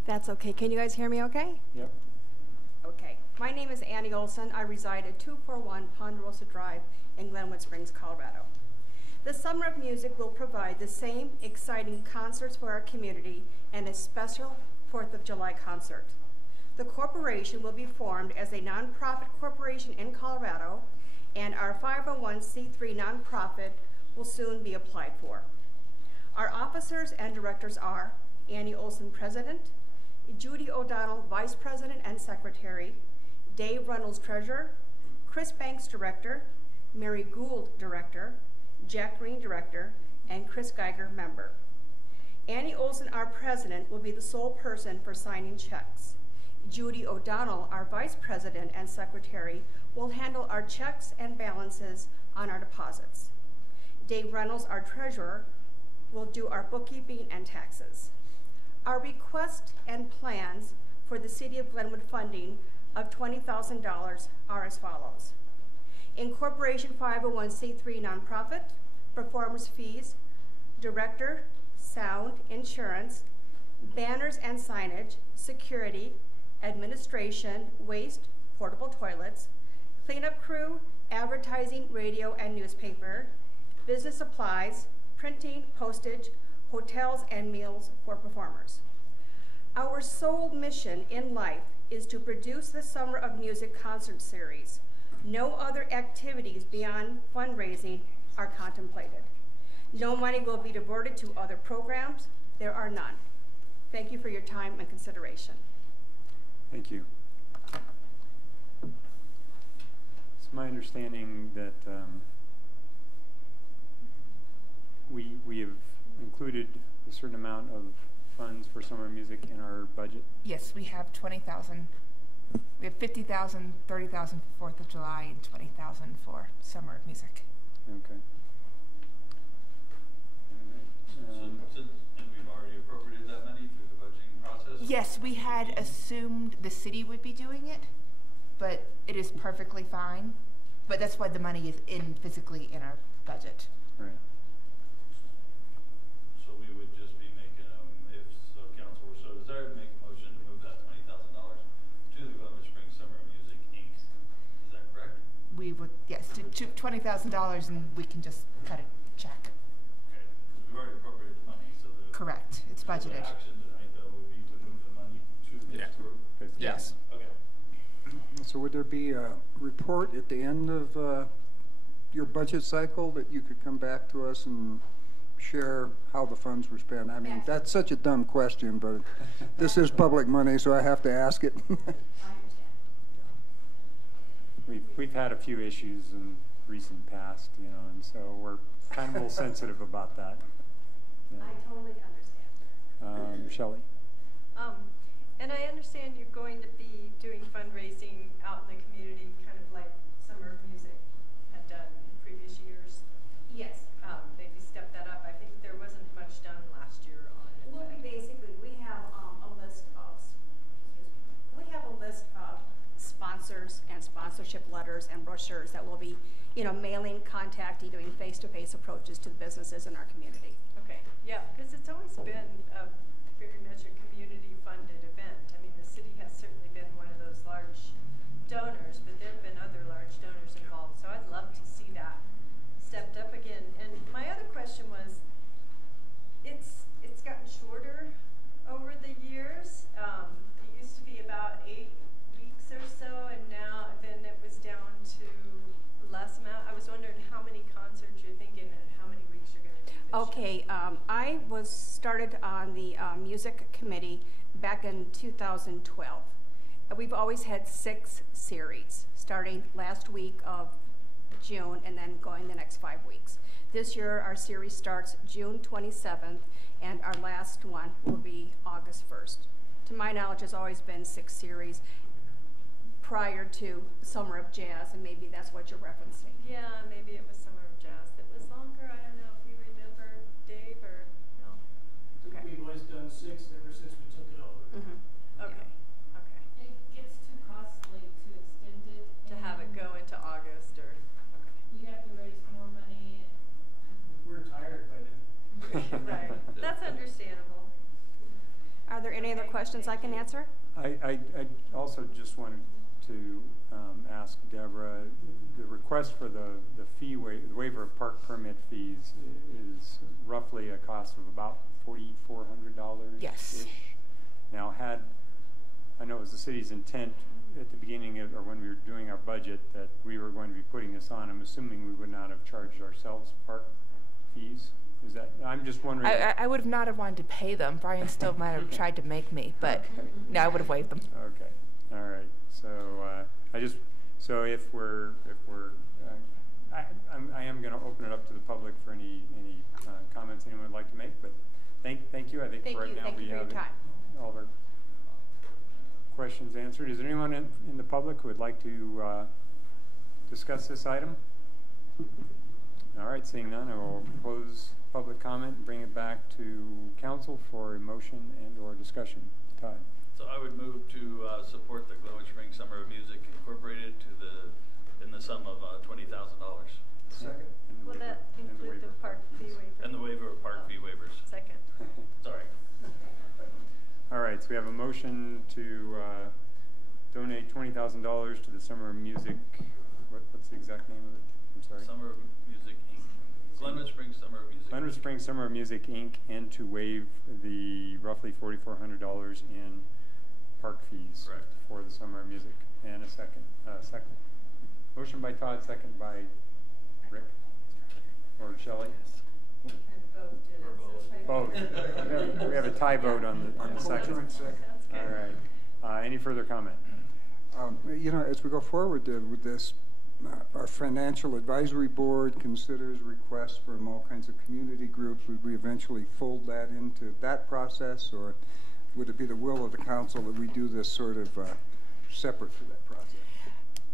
That's okay. Can you guys hear me okay? Yep. Okay. My name is Annie Olson. I reside at 241 Ponderosa Drive in Glenwood Springs, Colorado. The Summer of Music will provide the same exciting concerts for our community and a special 4th of July concert. The corporation will be formed as a nonprofit corporation in Colorado, and our 501c3 nonprofit will soon be applied for. Our officers and directors are Annie Olson, President, Judy O'Donnell, Vice President and Secretary, Dave Reynolds, Treasurer, Chris Banks, Director, Mary Gould, Director, Jack Green, Director, and Chris Geiger, Member. Annie Olson, our President, will be the sole person for signing checks. Judy O'Donnell, our Vice President and Secretary, will handle our checks and balances on our deposits. Dave Reynolds, our Treasurer, will do our bookkeeping and taxes. Our request and plans for the City of Glenwood funding of $20,000 are as follows. Incorporation 501c3 nonprofit, performance fees, director, sound, insurance, banners and signage, security, administration, waste, portable toilets, cleanup crew, advertising, radio and newspaper, business supplies, printing, postage, hotels and meals for performers. Our sole mission in life is to produce the Summer of Music concert series. No other activities beyond fundraising are contemplated. No money will be diverted to other programs. There are none. Thank you for your time and consideration. Thank you. It's my understanding that we have included a certain amount of funds for summer music in our budget. Yes, we have 20,000. We have 50,000, 30,000 for 4th of July, and 20,000 for Summer of Music. Okay. And we've already appropriated that money through the budgeting process? Yes, we had assumed the city would be doing it, but it is perfectly fine. But that's why the money is physically in our budget. Right. So we would just be making, if so council were so desired, make a motion to move that $20,000 to the Glenwood Springs Summer of Music, Inc. Is that correct? We would, yes, to $20,000, and we can just cut a check. Okay, we've already appropriated the money, so the Correct, it's budgeted. The action tonight, though, would be to move the money to this group. Yes. Okay. So would there be a report at the end of your budget cycle that you could come back to us and share how the funds were spent? I mean, that's such a dumb question, but this is public money, so I have to ask it. We've had a few issues in recent past, you know, and so we're kind of a little sensitive about that. Yeah. I totally understand. Shelley? And I understand you're going to be doing fundraising out in the community, kind of like Summer of Music had done in previous years. Yes. Maybe step that up. I think there wasn't much done last year on it. Well, we have a list of sponsors and sponsorship letters and brochures that will be, you know, mailing, contacting, doing face-to-face approaches to the businesses in our community. Okay, yeah, because it's always been a very much a community-funded event. I mean, the city has certainly been one of those large donors, but there have been other large donors involved. So I'd love to see that stepped up again. And my other question was, it's gotten shorter over the years. It used to be about 8 weeks or so, and now then it was down to less amount. I was wondering how many concerts you're thinking and how many weeks you're going to do this Okay, year. I was started on the music committee back in 2012. We've always had 6 series, starting last week of June and then going the next 5 weeks. This year our series starts June 27th and our last one will be August 1st. To my knowledge, it's always been 6 series prior to Summer of Jazz, and maybe that's what you're referencing. Yeah, maybe it was Summer of Jazz that was longer. I don't know if you remember, Dave, or no? Okay. We've always done 6 ever since we took it over. Mm-hmm. Okay. Yeah. Okay. It gets too costly to extend it. To have it go into August, or okay. You have to raise more money. We're tired by then. Right, that's understandable. Are there any other questions I can answer? I also just wanted to ask Deborah, the request for the waiver of park permit fees is roughly a cost of about $4,400. Yes. Now, I know it was the city's intent at the beginning of, or when we were doing our budget, that we were going to be putting this on. I'm assuming we would not have charged ourselves park fees. Is that? I'm just wondering. I would have not have wanted to pay them. Brian still might have tried to make me, but no, I would have waived them. Okay. All right. So if we're I am going to open it up to the public for any comments anyone would like to make. But thank you. I think right now we have all of our questions answered. Is there anyone in the public who would like to discuss this item? All right. Seeing none, I will close public comment and bring it back to council for a motion and or discussion. Todd. So I would move to support the Glenwood Springs Summer of Music Incorporated in the sum of $20,000. Second. Will that include the park fee waiver? And the waiver of park fee waivers. Second. Sorry. All right, so we have a motion to donate $20,000 to the Summer of Music. What's the exact name of it? I'm sorry. Summer of Music Inc. Glenwood Springs Summer of Music. Glenwood Springs Summer of Music Inc. and to waive the roughly $4,400 in park fees for the Summer of Music. And a second. Motion by Todd, second by Rick or Shelley. Both. We have a tie vote on the second. All right. Any further comment? You know, as we go forward with this, our financial advisory board considers requests from all kinds of community groups. Would we eventually fold that into that process, or would it be the will of the council that we do this sort of separate for that process?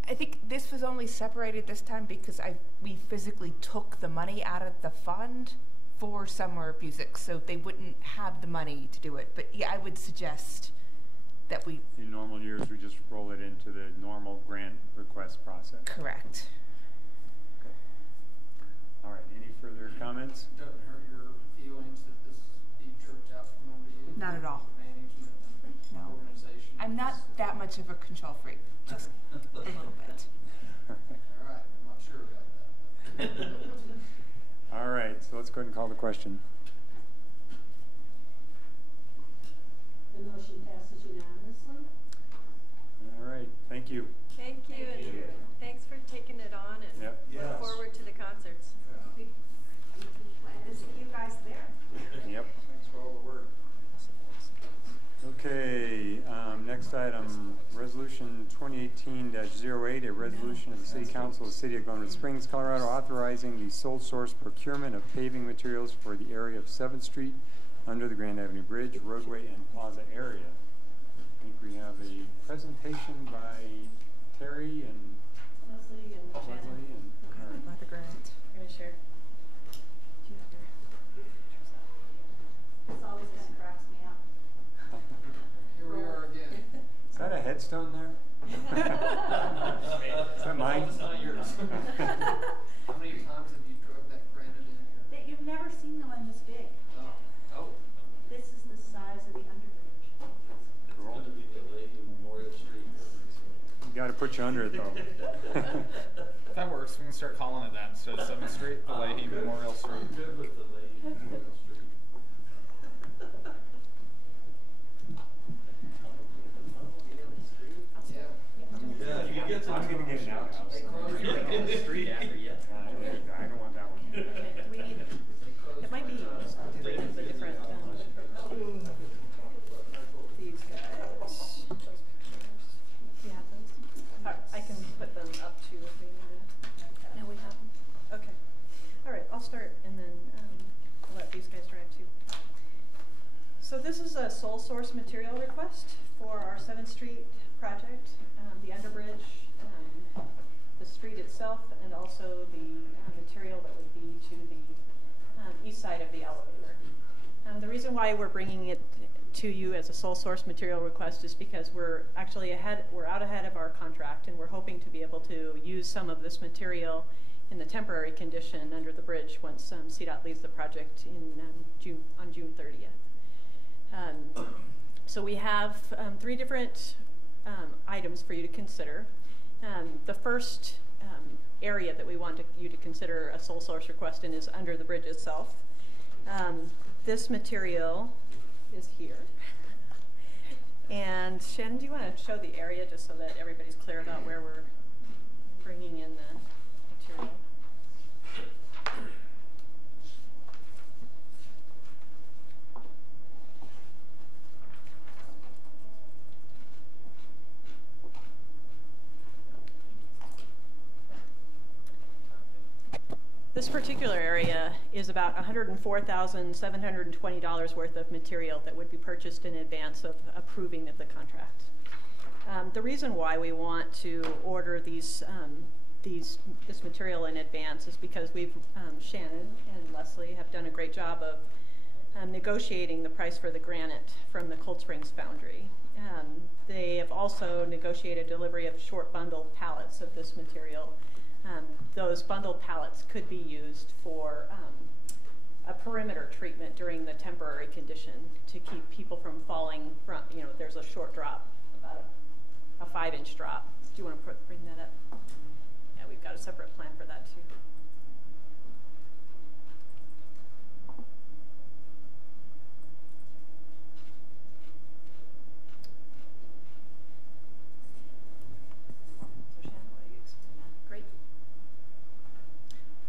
I think this was only separated this time because we physically took the money out of the fund for Summer of Music, so they wouldn't have the money to do it. But yeah, I would suggest that we... In normal years, we just roll it into the normal grant request process. Correct. Okay. All right, any further comments? Doesn't hurt your feelings that this be jerked out from under you? Not at all. Management, no. Organization. I'm not that much of a control freak, just a little bit. All right, I'm not sure about that. All right, so let's go ahead and call the question. The motion passes unanimously. All right, thank you. Thank you, and thanks for taking it on, and look forward to the concerts. Glad to see you guys there. Yep. Thanks for all the work. Okay, next item, Resolution 2018-08, a resolution of the City Council of the City of Glenwood Springs, Colorado, authorizing the sole source procurement of paving materials for the area of 7th Street under the Grand Avenue Bridge, roadway, and plaza area. I think we have a presentation by Terry and Leslie and Shannon. About the grant. You're going to share? This always kind of cracks me up. Here we are again. Is that a headstone there? Is that mine? It's not yours. How many times have you drug that granite in here? That you've never seen the one this big. Oh. This is the size of the underbridge. Cool. It's going to be the Leahy Memorial Street. You got to put you under it, though. If that works, we can start calling it that. So 7th Street, the Leahy Memorial Street. I'm good with the Leahy Memorial Street. Yeah, you can get some. I'm going to get an outhouse. You can get the street after yet. I don't want that one. We need, it might be a different, these guys. You have those? I can put them up too if we need to. No, we have them. Okay. All right, I'll start and then I'll let these guys drive too. So this is a sole source material request for our 7th Street project, the underbridge, the street itself, and also the material that would be to the east side of the elevator. The reason why we're bringing it to you as a sole source material request is because we're actually out ahead of our contract, and we're hoping to be able to use some of this material in the temporary condition under the bridge once CDOT leaves the project in on June 30th. So we have 3 different items for you to consider. The first area that we want you to consider a sole source request in is under the bridge itself. This material is here. And Shannon, do you want to show the area just so that everybody's clear about where we're bringing in the material? This particular area is about $104,720 worth of material that would be purchased in advance of approving of the contract. The reason why we want to order this material in advance is because Shannon and Leslie have done a great job of negotiating the price for the granite from the Cold Springs foundry. They have also negotiated delivery of short bundle pallets of this material. Those bundled pallets could be used for a perimeter treatment during the temporary condition to keep people from falling from, there's a short drop, about a 5-inch drop. Do you want to bring that up? Yeah, we've got a separate plan for that too.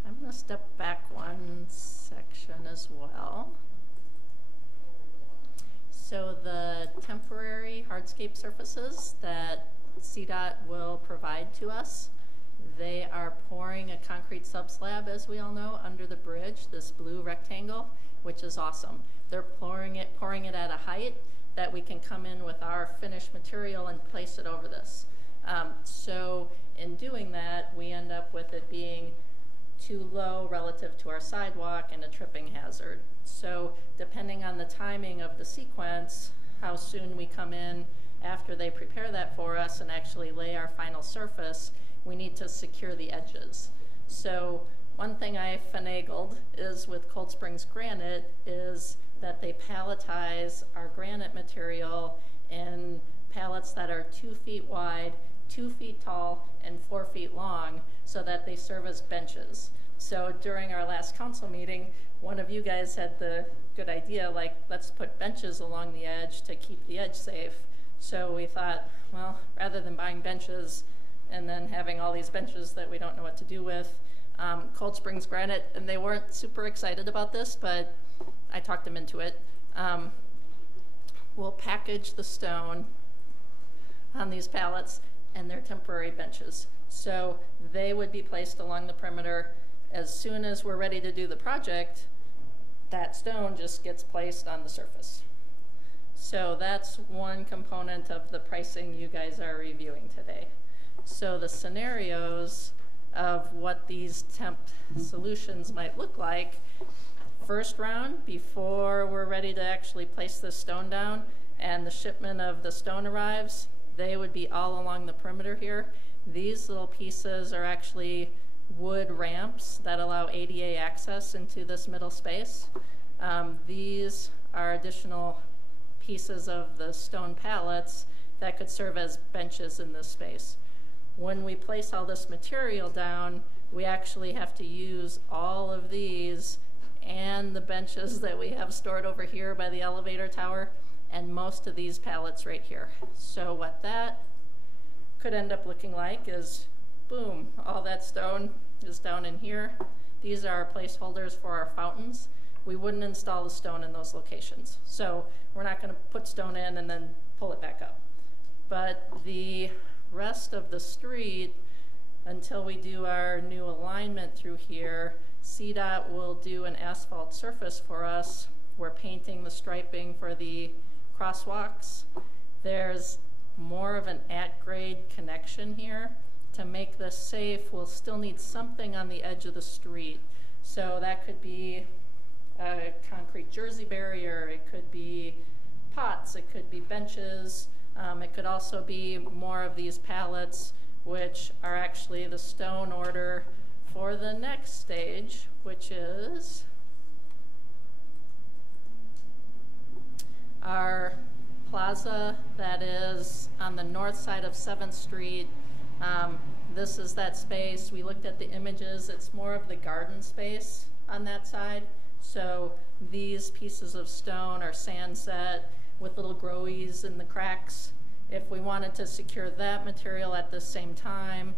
I'm going to step back one section as well. So the temporary hardscape surfaces that CDOT will provide to us, they are pouring a concrete subslab, as we all know, under the bridge, this blue rectangle, which is awesome. They're pouring it at a height that we can come in with our finished material and place it over this. So in doing that, we end up with it being too low relative to our sidewalk and a tripping hazard. So depending on the timing of the sequence, how soon we come in after they prepare that for us and actually lay our final surface, we need to secure the edges. So one thing I finagled is with Cold Springs Granite is that they palletize our granite material in pallets that are 2 feet wide, 2 feet tall, and 4 feet long, so that they serve as benches. So during our last council meeting, one of you guys had the good idea, like, let's put benches along the edge to keep the edge safe. So we thought, well, rather than buying benches and then having all these benches that we don't know what to do with, Cold Springs Granite, and they weren't super excited about this, but I talked them into it. We'll package the stone on these pallets, and they're temporary benches. So they would be placed along the perimeter. As soon as we're ready to do the project, that stone just gets placed on the surface. So that's one component of the pricing you guys are reviewing today. So the scenarios of what these temp solutions might look like, first round, before we're ready to actually place this stone down and the shipment of the stone arrives, they would be all along the perimeter here. These little pieces are actually wood ramps that allow ADA access into this middle space. These are additional pieces of the stone pallets that could serve as benches in this space. When we place all this material down, we actually have to use all of these and the benches that we have stored over here by the elevator tower and most of these pallets right here. So what that could end up looking like is, boom, all that stone is down in here. These are our placeholders for our fountains. We wouldn't install the stone in those locations. So we're not going to put stone in and then pull it back up. But the rest of the street, until we do our new alignment through here, CDOT will do an asphalt surface for us. We're painting the striping for the crosswalks. There's more of an at-grade connection here. To make this safe, we'll still need something on the edge of the street. So that could be a concrete jersey barrier, it could be pots, it could be benches, it could also be more of these pallets, which are actually the stone order for the next stage, which is our plaza that is on the north side of 7th Street. This is that space. We looked at the images. It's more of the garden space on that side. So these pieces of stone are sand set with little growies in the cracks. If we wanted to secure that material at the same time,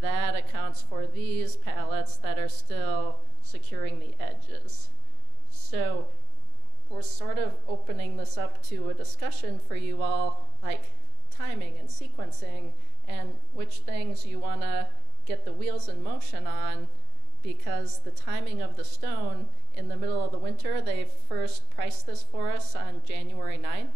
that accounts for these pallets that are still securing the edges. So we're sort of opening this up to a discussion for you all, like timing and sequencing and which things you want to get the wheels in motion on, because the timing of the stone in the middle of the winter, they first priced this for us on January 9th.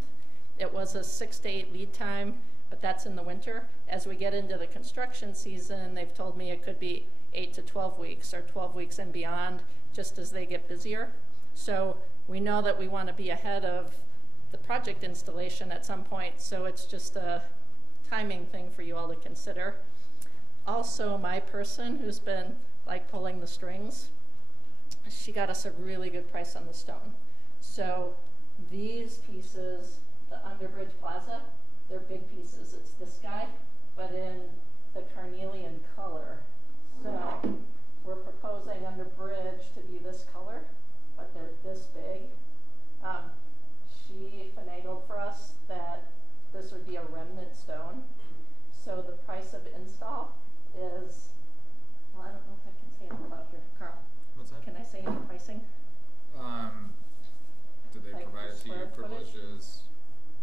It was a 6 to 8 lead time, but that's in the winter. As we get into the construction season, they've told me it could be 8 to 12 weeks or 12 weeks and beyond, just as they get busier. So we know that we want to be ahead of the project installation at some point, so it's just a timing thing for you all to consider. Also, my person who's been like pulling the strings, she got us a really good price on the stone. So these pieces, the Underbridge Plaza, they're big pieces. It's this guy, but in the carnelian color. So we're proposing Underbridge to be this color, but they're this big. She finagled for us that this would be a remnant stone. So the price of install is, well, I don't know if I can say it out loud here. Carl, what's that? Can I say any pricing? Did they Like provide it to you square footage? privileges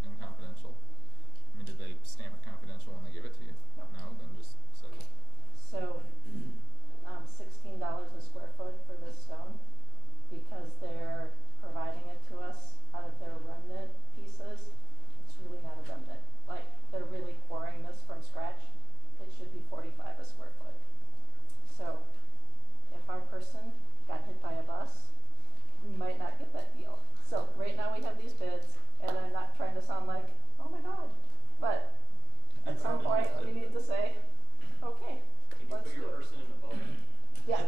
and confidential? I mean, did they stamp it confidential when they give it to you? No, then just say it. So $16 a square foot for this stone, because they're providing it to us out of their remnant pieces. It's really not a remnant. Like, they're really pouring this from scratch. It should be $45 a square foot. So if our person got hit by a bus, we might not get that deal. So right now we have these bids, and I'm not trying to sound like, oh my God, but at some point we need to say, okay, let's do it. Can you put your person in the boat? Yeah.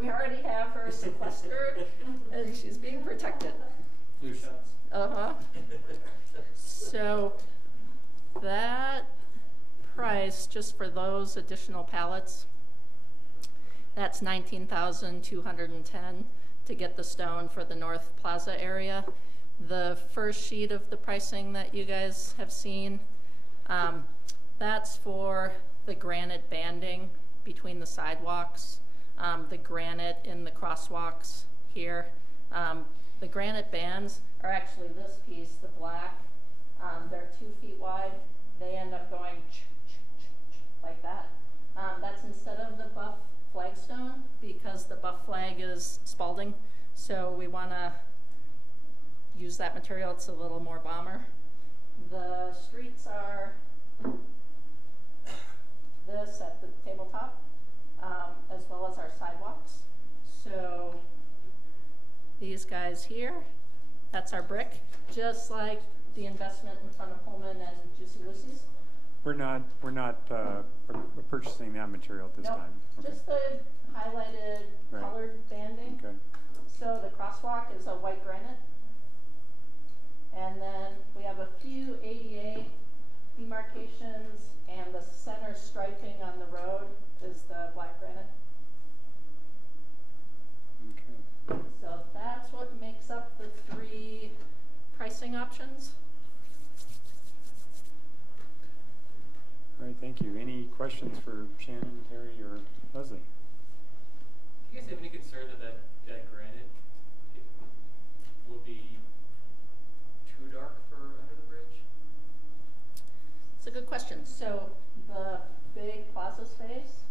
We already have her sequestered, and she's being protected. Flu shots. Uh-huh. So that price, just for those additional pallets, that's $19,210 to get the stone for the North Plaza area. The first sheet of the pricing that you guys have seen, that's for the granite banding between the sidewalks, the granite in the crosswalks here. The granite bands are actually this piece, the black. They're 2 feet wide. They end up going like that. That's instead of the buff flagstone, because the buff flag is Spalding. So we want to use that material. It's a little more bomber. The streets are this at the tabletop, as well as our sidewalks. So these guys here, that's our brick, just like the investment in front of Pullman and Juicy Lucy's. We're not purchasing that material at this time. Okay. Just the highlighted colored banding. Okay. So the crosswalk is a white granite. And then we have a few ADA demarcations, and the center striping on the road is the black granite. Okay. So that's what makes up the 3 pricing options. All right, thank you. Any questions for Shannon, Terry, or Leslie? Do you guys have any concern that granite will be too dark for under the bridge? It's a good question. So the big plaza space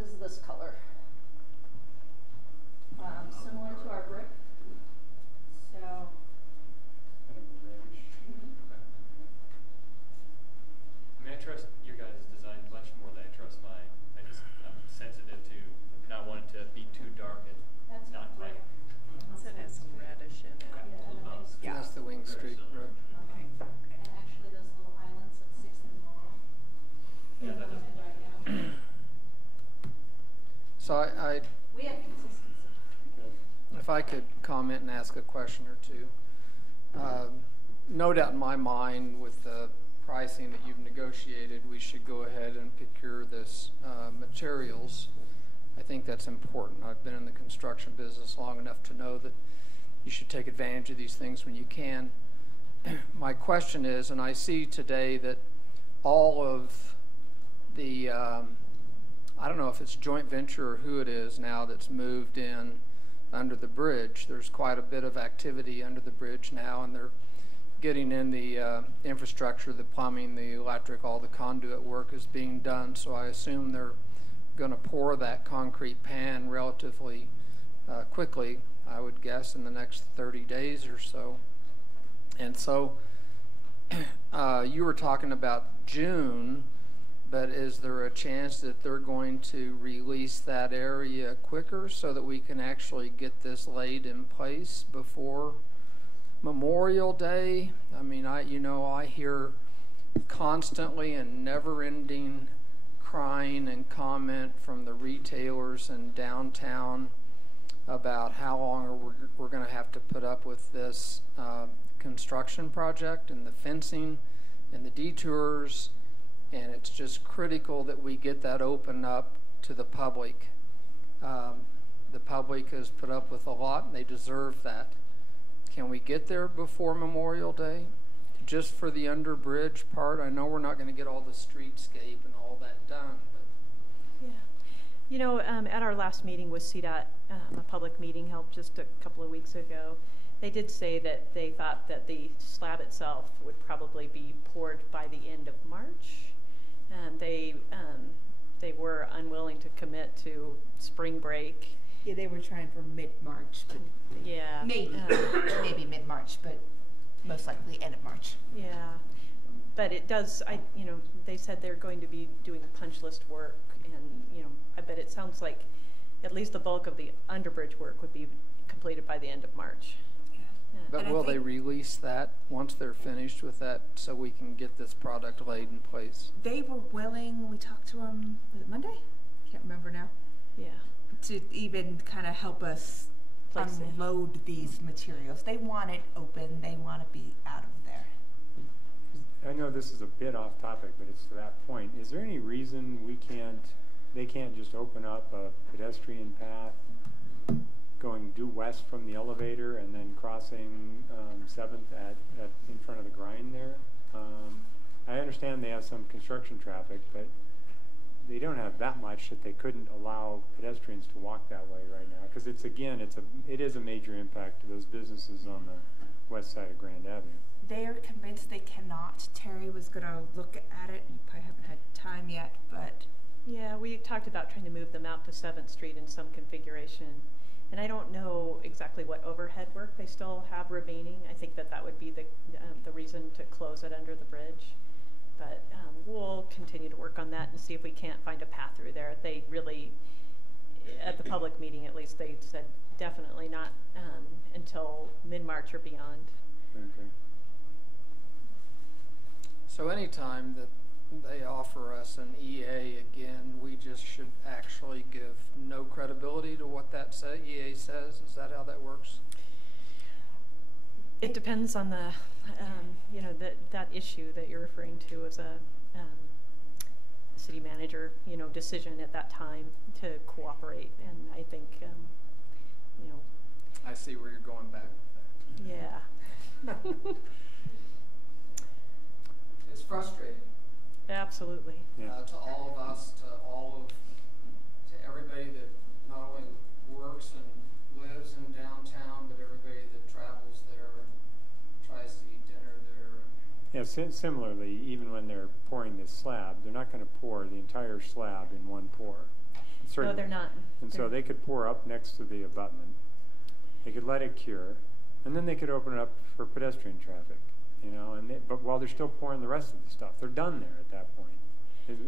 is this color, similar to our brick. So Kind of a reddish. I mean, I trust your guys' design much more than I trust mine. I'm So we have consistency. if I could comment and ask a question or two. No doubt in my mind with the pricing that you've negotiated, we should go ahead and procure this materials. I think that's important. I've been in the construction business long enough to know that you should take advantage of these things when you can. My question is, and I see today that all of the, I don't know if it's joint venture or who it is now that's moved in under the bridge. There's quite a bit of activity under the bridge now, and they're getting in the infrastructure, the plumbing, the electric, all the conduit work is being done. So I assume they're going to pour that concrete pan relatively quickly, I would guess in the next 30 days or so. And so you were talking about June, but is there a chance that they're going to release that area quicker so that we can actually get this laid in place before Memorial Day? I mean, I hear constantly and never-ending crying and comment from the retailers in downtown about how long we're going to have to put up with this construction project and the fencing and the detours, and it's just critical that we get that open up to the public. The public has put up with a lot, and they deserve that. Can we get there before Memorial Day? Just for the underbridge part? I know we're not going to get all the streetscape and all that done. But. Yeah. You know, at our last meeting with CDOT, a public meeting held just a couple of weeks ago, they did say that they thought that the slab itself would probably be poured by the end of March. They were unwilling to commit to spring break. Yeah, they were trying for mid-March, but yeah, maybe mid-March, but most likely end of March. Yeah, but it does. They said they're going to be doing punch list work, and I bet it sounds like at least the bulk of the underbridge work would be completed by the end of March. Yeah. But will they release that once they're finished with that so we can get this product laid in place? They were willing, we talked to them, was it Monday? Can't remember now. Yeah. To even kind of help us unload these materials. They want it open, they want to be out of there. I know this is a bit off topic, but it's to that point. Is there any reason they can't just open up a pedestrian path going due west from the elevator and then crossing 7th in front of the grind there? I understand they have some construction traffic, but they don't have that much that they couldn't allow pedestrians to walk that way right now. Because it is a major impact to those businesses on the west side of Grand Avenue. They are convinced they cannot. Terry was going to look at it. You probably haven't had time yet, but... Yeah, we talked about trying to move them out to 7th Street in some configuration. And I don't know exactly what overhead work they still have remaining. I think that would be the reason to close it under the bridge. But we'll continue to work on that and see if we can't find a path through there. They really, at the public meeting at least, they said definitely not until mid-March or beyond. Okay. So anytime that they offer us an EA again, we just should actually give no credibility to what that EA says? Is that how that works? It depends on the, that issue that you're referring to as a city manager, decision at that time to cooperate. And I think, I see where you're going back with that. Yeah. It's frustrating. Absolutely. To all of us, to everybody that not only works and lives in downtown, but everybody that travels there and tries to eat dinner there. Yeah, similarly, even when they're pouring this slab, they're not going to pour the entire slab in one pour. No, they're not. And so they could pour up next to the abutment. They could let it cure, and then they could open it up for pedestrian traffic. But while they're still pouring the rest of the stuff, they're done there at that point,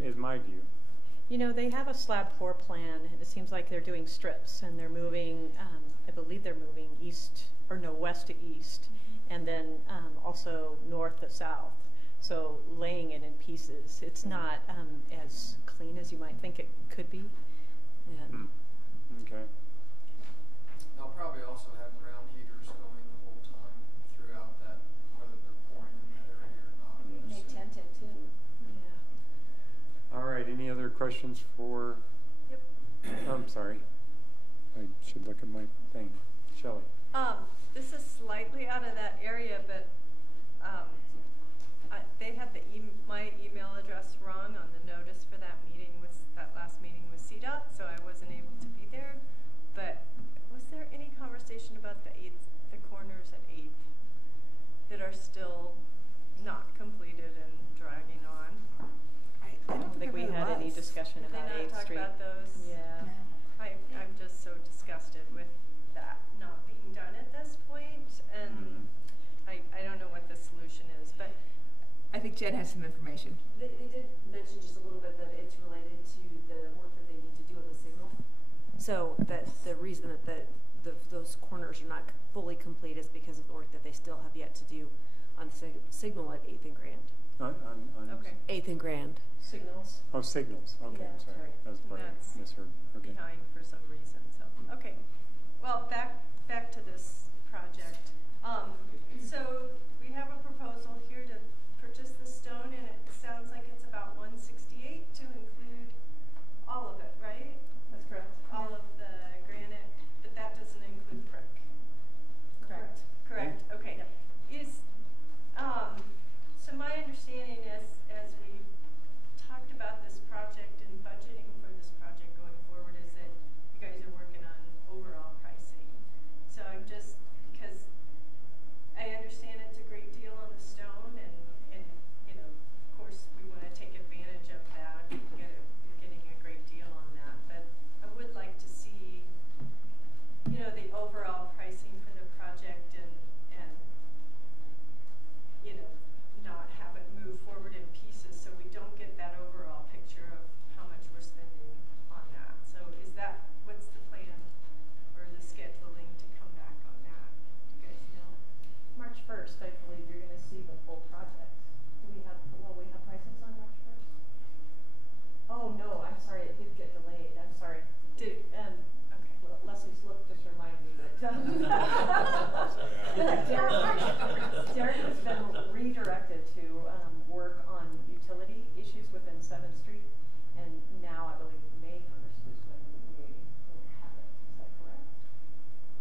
is my view. They have a slab pour plan, and it seems like they're doing strips, and they're moving, I believe they're moving west to east, and then also north to south. So laying it in pieces. It's not as clean as you might think it could be. And questions for? Yep. I'm sorry. I should look at my thing. Shelley. This is slightly out of that area, but they had my email address wrong on the notice for that meeting, that last meeting with CDOT, so I wasn't able to be there. But was there any conversation about the corners at 8th that are still not completed and dragging on? I don't think we had any discussion about 8th Street. Did they not talk about those? Yeah. No. I'm just so disgusted with that not being done at this point, and I don't know what the solution is, but I think Jen has some information. They did mention just a little bit that it's related to the work that they need to do on the signal. So that the reason that those corners are not fully complete is because of the work that they still have yet to do on the signal at 8th and Grand. Okay. 8th and Grand. Signals. Oh, signals. Okay, Yeah. I'm sorry. That's what I misheard. Okay. Behind for some reason. So okay. Well, back to this project. So we have a proposal here to purchase the stone, and it sounds like it's about $168 to include all of it, right? That's correct. All of the granite, but that doesn't include brick. Correct. Correct. Okay. Yep. So my understanding as we talked about this project and budgeting for this project going forward is that you guys are working on overall pricing. So I'm just, because I understand it's a great deal on the stone, and you know, of course we want to take advantage of that. You're getting a great deal on that, but I would like to see, you know, the overall pricing for the project, and you know, not have it move forward in pieces, so we don't get that overall picture of how much we're spending on that. So what's the plan or the scheduling to come back on that? You guys know? March 1st, I believe you're going to see the full project. Do we have pricings on March 1st? Oh, no, I'm sorry, it did get delayed. I'm sorry. Okay. Leslie's look just reminded me that Derek has been redirected to work on utility issues within 7th Street, and now I believe May 1st is when we will have it. Is that correct?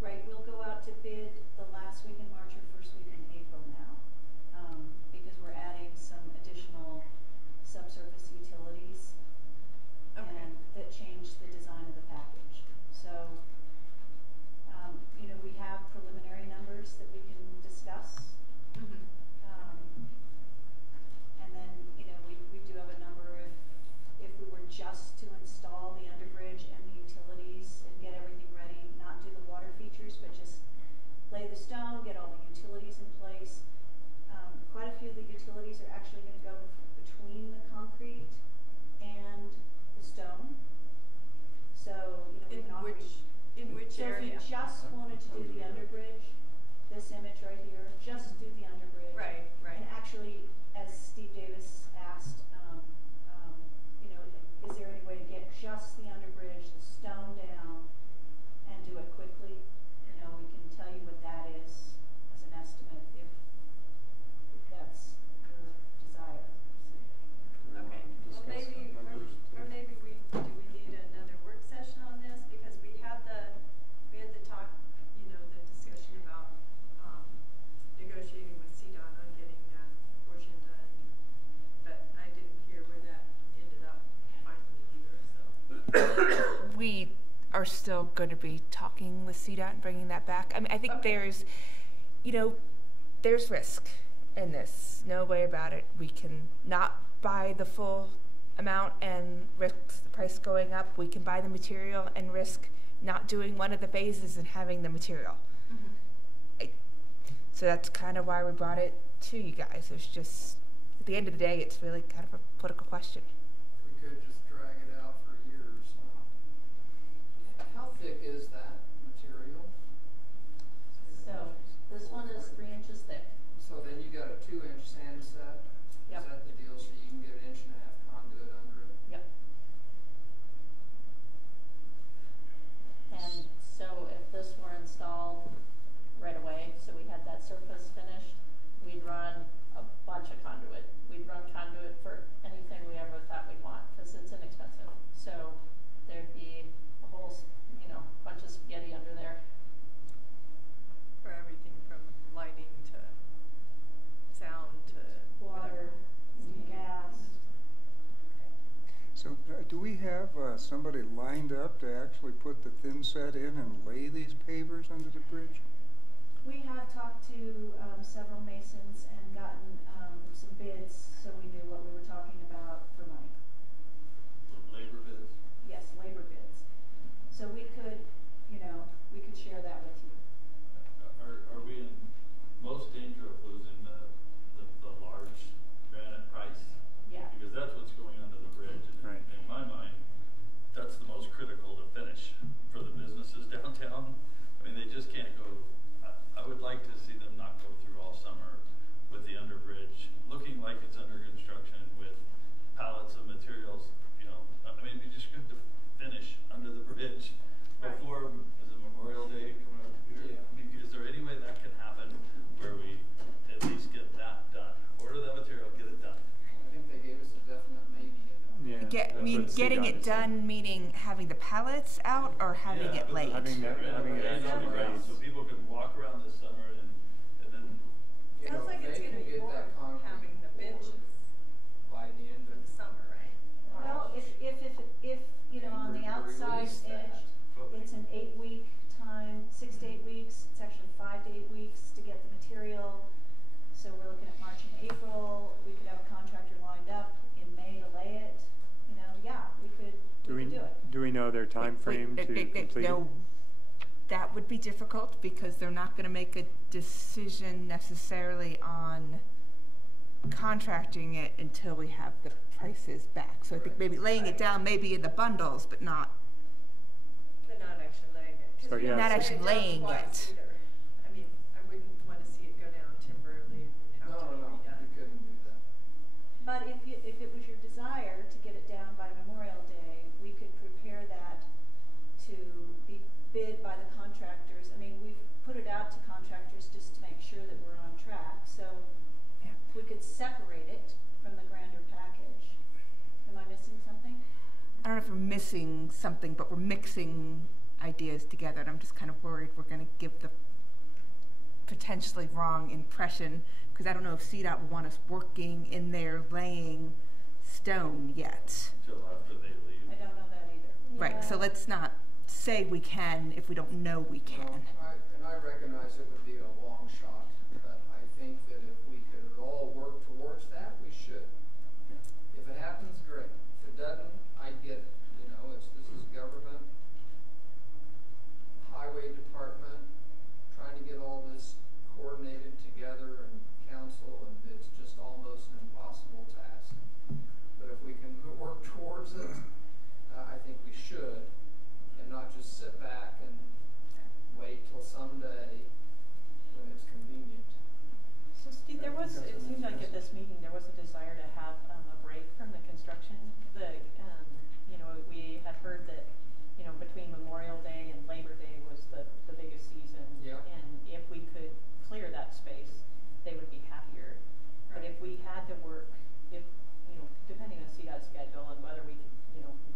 Right, we'll go out to bid the last week in March or first week in April now, because we're adding some additional subsurface utilities and that change the design of the package. So, you know, we have preliminary numbers that we can discuss. And then, you know, we do have a number of, if we were just to install the underbridge and the utilities and get everything ready, not do the water features, but just lay the stone, get all the utilities in place. Quite a few of the utilities are actually going to go between the concrete and the stone. So, you know, we can offer in which area? So if you just wanted to do the underbridge, this image right here, just do the underbridge. Right. And actually, as Steve Davis asked, you know, is there any way to get just the underbridge, the stone down, and do it quickly? You know, we can tell you what that is as an estimate if that's your desire. Okay. Well, maybe, or maybe do we need another work session on this, because we had the talk, you know, the discussion about negotiating with CDOT on getting that portion done, but I didn't hear where that ended up finally either. So We are still going to be talking with CDOT and bringing that back. I mean, I think there's, you know, there's risk in this. No way about it. We can not buy the full amount and risk the price going up. We can buy the material and risk not doing one of the phases and having the material. So that's kind of why we brought it to you guys. It's just, at the end of the day, it's really kind of a political question. We could just drag it out for years. How thick is that material? So this one is 3 inches thick. So then you got a 2-inch sand set. Yep. Is that the deal? So you can get an 1.5 inch conduit under it? Yep. And so if this were installed right away, so we had that surface finished, we'd run a bunch of conduit. We'd run conduit for anything we ever thought we'd want, because it's inexpensive. So there'd be a whole, bunch of spaghetti under there. For everything from lighting to sound to Water, gas. So do we have somebody lined up to actually put the thin set in and lay these pavers under the bridge? We have talked to several masons and gotten some bids, so we knew what we were talking about for money. Labor bids? Yes, labor bids. So we could, we could share that with you. Are we in most danger of losing the large granite price? Yeah. Because that's what's going under the bridge. And Right. in my mind, that's the most critical to finish for the businesses downtown. I mean, they just can't go. I would like to see them not go through all summer with the underbridge looking like it's under construction with pallets of materials. I mean, we just have to finish under the bridge before, is it Memorial Day coming up here? Yeah. I mean, is there any way that can happen where we at least get that done? Order that material, get it done. I think they gave us a definite maybe. Yeah. Getting it done, meaning having the pallets out or having it laid? Having it actually laid. So people can walk around this summer and then. Sounds like it's gonna be more having the benches By the end for of the summer, right? Well, if on the outside Release that. edge, it's an 8-week time, 6 to 8 weeks. It's actually 5 to 8 weeks to get the material. So we're looking at March and April. We could have a contractor lined up in May to lay it. We could do it. Do we know their time frame to complete it? No, that would be difficult because they're not going to make a decision necessarily on contracting it until we have the prices back. So I think maybe laying it down maybe in the bundles, but not. But not actually laying it. 'Cause So, we yeah, don't Not lay actually down laying twice it. either. I mean, I wouldn't want to see it go down timberly and have to be No, redone. we couldn't do that. But if it was your desire to get it down by Memorial Day, we could prepare that to be bid by the contractors. I mean, we've put it out to contractors just to make sure that we're on track. So we could separate it from the grander package. Am I missing something? I don't know if we're missing something, but we're mixing ideas together, and I'm just kind of worried we're going to give the potentially wrong impression, because I don't know if CDOT will want us working in there laying stone yet. Until after they leave. I don't know that either. Right, so let's not say we can if we don't know we can. And I recognize it would be a long shot, but I think that if we could all work towards that, we should. If it happens, great. If it doesn't, I get it. This is government, highway department, trying to get all this coordinated together and council, and it's just almost an impossible task. But if we can work towards it, I think we should, and not just sit back and wait till someday when it's convenient. So Steve, it seemed like at this meeting, there was a desire to have a break from the construction. We had heard that, between Memorial Day and Labor Day was the biggest season. Yeah. And if we could clear that space, they would be happier. But if we had to work, depending on CDOT's schedule and whether we could,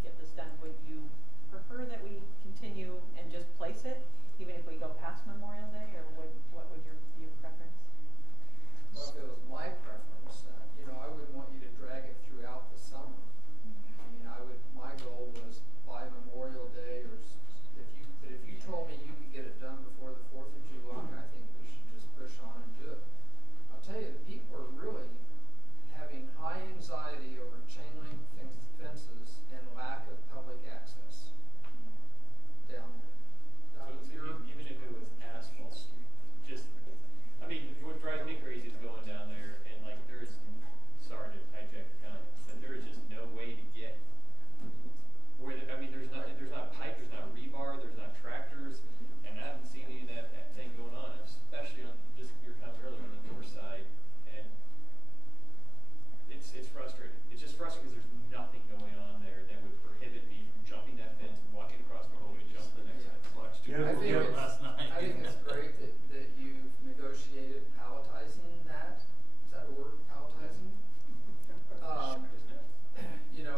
get this done, would you prefer that we continue and just place it, even if we go past Memorial Day, or what would your preference? Well, if it was my preference, I wouldn't want you to drag it throughout the summer. My goal was by Memorial Day, or if you told me you could get it done before the 4th of July, I think we should just push on and do it. I'll tell you, the people are really having high anxiety over chain link fences and lack of public access down there. Even if it was asphalt, what drives me crazy is going down there and there is, sorry to hijack the comment, but there is just no way to get where there's not pipe, there's not rebar, there's not tractors, and I haven't seen any of that thing going on, especially on just your comment earlier on the north side, and it's frustrating. It's just frustrating because there's nothing going on there that would prohibit me from jumping that fence, walking across my home, and jump the next fence. Watched two people last night. I think it's great that you've negotiated palletizing that. Is that a word, palletizing?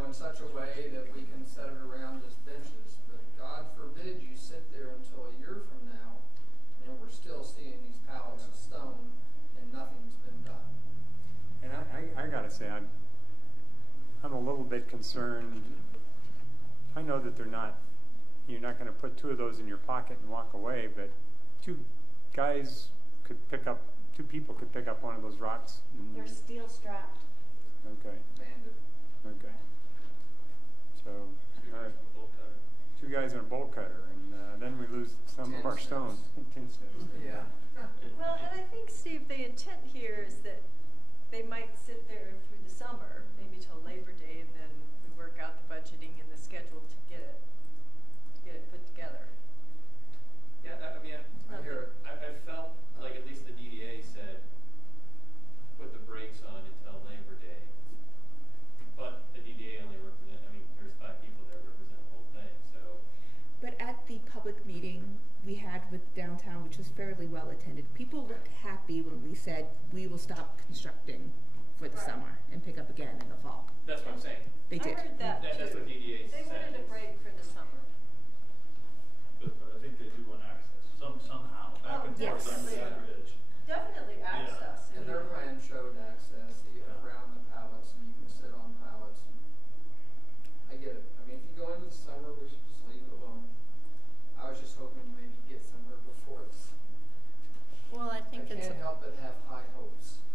In such a way that we can set it concerned, I know that you're not going to put 2 of those in your pocket and walk away, but 2 people could pick up one of those rocks. They're steel strapped. Okay. Okay. So, all right. 2 guys and a bolt cutter, and then we lose some of our stone. Tin snips. Yeah. Well, and I think, Steve, the intent here is that they might sit there through the summer, maybe till Labor Day, and then we work out the budgeting and the schedule to get it put together. Yeah, I mean, I felt like at least the DDA said put the brakes on until Labor Day, but the DDA only represent, I mean, there's 5 people there represent the whole thing, so. But at the public meeting we had with downtown, which was fairly well attended, people looked happy when we said we will stop constructing for the summer and pick up again in the fall. That's what I'm saying. They did. I heard that too. That's what DDA They said. wanted a break for the summer. But I think they do want access, somehow, back and forth on that bridge. Definitely access. And their plan showed access around the pallets, and you can sit on pallets. I get it. I mean, if you go into the summer, we should just leave it alone. I was just hoping maybe get somewhere before this. Well, I think I it's. can't help but have high hopes.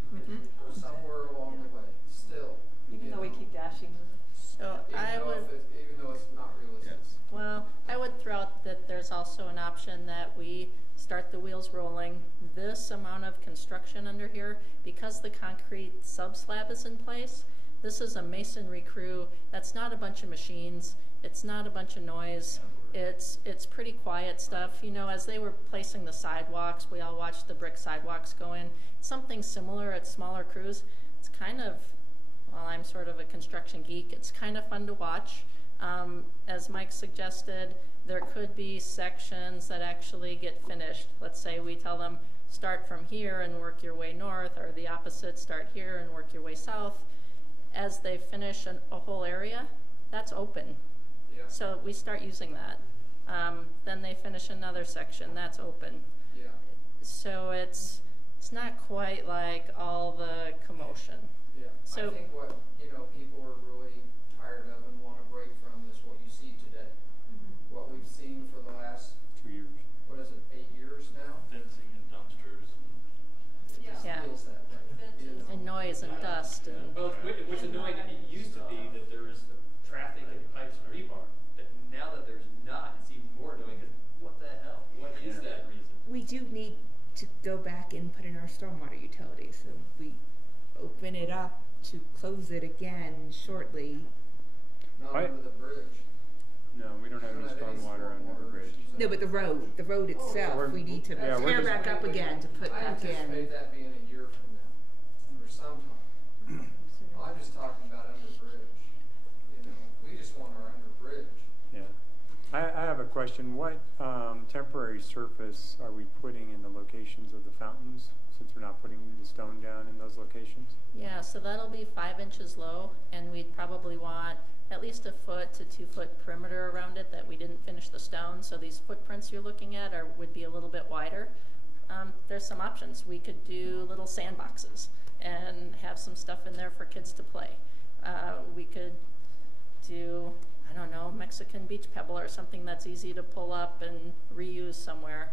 Somewhere along the way, still. Even though we keep dashing them. So Even though it's not realistic. Well, I would throw out that there's also an option that we start the wheels rolling. This amount of construction under here, because the concrete sub-slab is in place, this is a masonry crew. That's not a bunch of machines. It's not a bunch of noise. It's pretty quiet stuff. You know, as they were placing the sidewalks, we all watched the brick sidewalks go in. Something similar at smaller crews. It's kind of, well, I'm sort of a construction geek. It's kind of fun to watch. As Mike suggested, there could be sections that actually get finished. Let's say we tell them, start from here and work your way north, or the opposite, start here and work your way south. As they finish a whole area, that's open. Yeah. So we start using that. Then they finish another section, that's open. Yeah. So it's not quite like all the commotion. Yeah. So I think what people are really tired of and want a break from is what you see today. What we've seen for the last 2 years. What is it, 8 years now? Fencing and dumpsters. It just feels that way. And noise and dust. And Well, what's annoying, it used to be that there was traffic and pipes and rebar, but now that there's not, it's even more annoying because what the hell? What is that reason? We do need to go back and put in our stormwater utilities, so we open it up to close it again shortly. Not under the bridge. No, we don't have any stormwater under the bridge. No, but the road itself, we need to tear back up again to put I back in. anticipate that being a year from now, or sometime. I'm just talking about under bridge. We just want our under bridge. Yeah. I have a question. What temporary surface are we putting in the locations of the fountains, since we're not putting the stone down in those locations? yeah, so that'll be 5 inches low, and we'd probably want at least a 1 to 2 foot perimeter around it that we didn't finish the stone. So these footprints you're looking at would be a little bit wider. There's some options. We could do little sandboxes and have some stuff in there for kids to play. We could do, I don't know, Mexican beach pebble or something that's easy to pull up and reuse somewhere.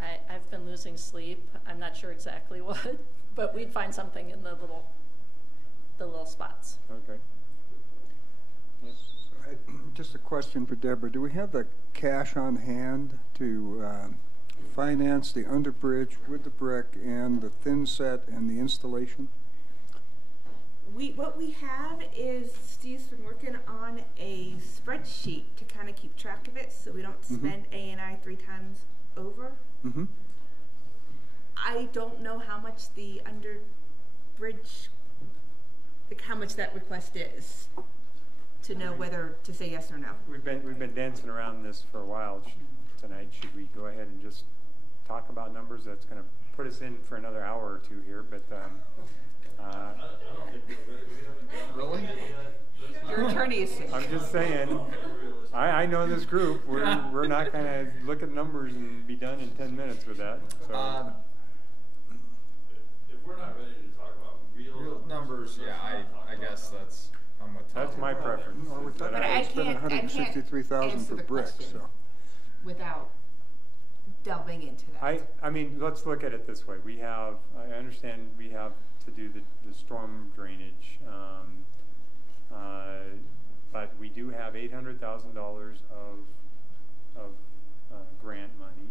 I've been losing sleep. I'm not sure exactly what, but we'd find something in the little spots. Okay. So just a question for Deborah. Do we have the cash on hand to finance the underbridge with the brick and the thin set and the installation? What we have is Steve's been working on a spreadsheet to kind of keep track of it, so we don't spend A&I 3 times over. I don't know how much the underbridge, how much that request is, to know whether to say yes or no. We've been dancing around this for a while. Tonight, should we go ahead and just talk about numbers? That's going to put us in for another hour or two here, but I don't think we haven't done it. Your attorney is saying. I'm just saying. I know this group. We're not going to look at numbers and be done in 10 minutes with that. So. If we're not ready to talk about real numbers, yeah, I guess that's, I'm with Tom. That's my preference. Well, we is thought that I I- was spending $163,000 answer for the bricks, question so. without delving into that. I mean, let's look at it this way. We have, I understand we have to do the storm drainage, but we do have $800,000 of grant money.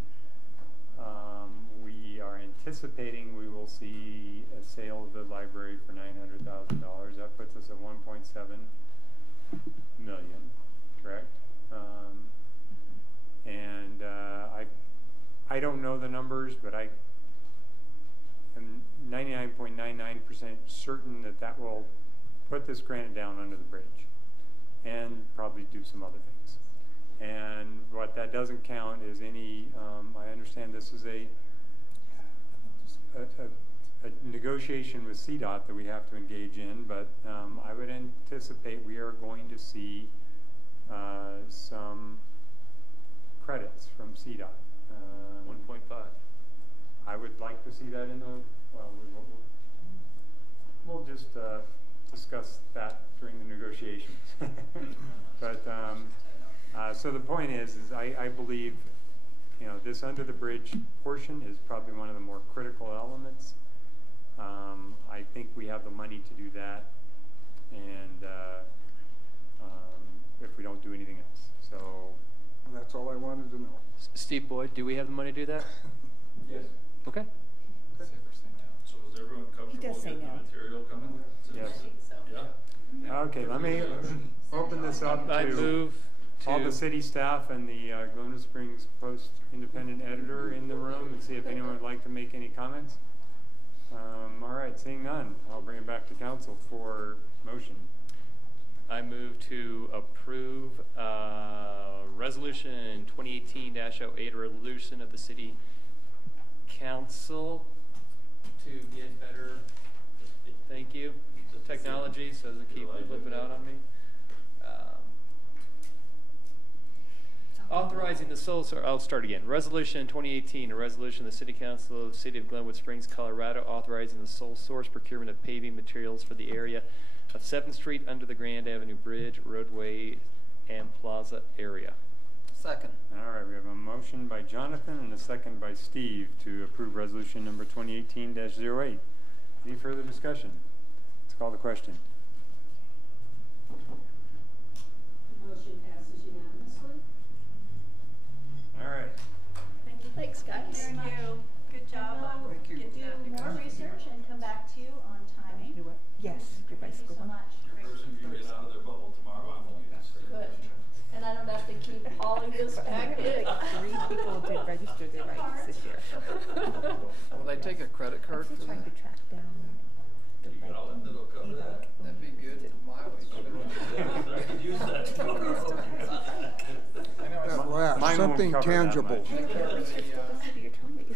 We are anticipating we will see a sale of the library for $900,000. That puts us at 1.7 million, correct? And I don't know the numbers, but I am 99.99% certain that that will put this granite down under the bridge and probably do some other things. And what that doesn't count is any, I understand this is a negotiation with CDOT that we have to engage in, but I would anticipate we are going to see some credits from CDOT. 1.5. I would like to see that in the, well, we'll just discuss that during the negotiations. But so the point is I believe, you know, this under the bridge portion is probably one of the more critical elements. I think we have the money to do that, and if we don't do anything else. So that's all I wanted to know. Steve Boyd, do we have the money to do that? Yes. Okay. So is everyone comfortable getting the material coming? Yes. Yeah? Okay, let me open this up I to move all to- the city staff and the Glenwood Springs Post independent editor in the room and see if anyone would like to make any comments. All right, seeing none, I'll bring it back to council for motion. I move to approve Resolution 2018-08, a resolution of the City Council to get better, thank you, technology so it doesn't keep flipping out on me. Authorizing the sole source, I'll start again. Resolution 2018, a resolution of the City Council of the City of Glenwood Springs, Colorado, authorizing the sole source procurement of paving materials for the area of 7th Street under the Grand Avenue Bridge, roadway, and plaza area. Second. All right, we have a motion by Jonathan and a second by Steve to approve resolution number 2018-08. Any further discussion? Let's call the question. Motion passes unanimously. All right. Thank you. Thanks, guys. Thank you. Good job on We'll getting that do more negotiated. research and come back to you on timing. Yes, your Thank you bicycle so one. much. The person can get out of their bubble tomorrow, I'm only Good. And I don't have to keep hauling this back in. Like 3 people did register their rights this year. Will they take a credit I card was for trying that? to track down the You got all them that'll cover that. That'd be good mileage. I could use that tomorrow. At last, Mine won't something cover that tangible. much.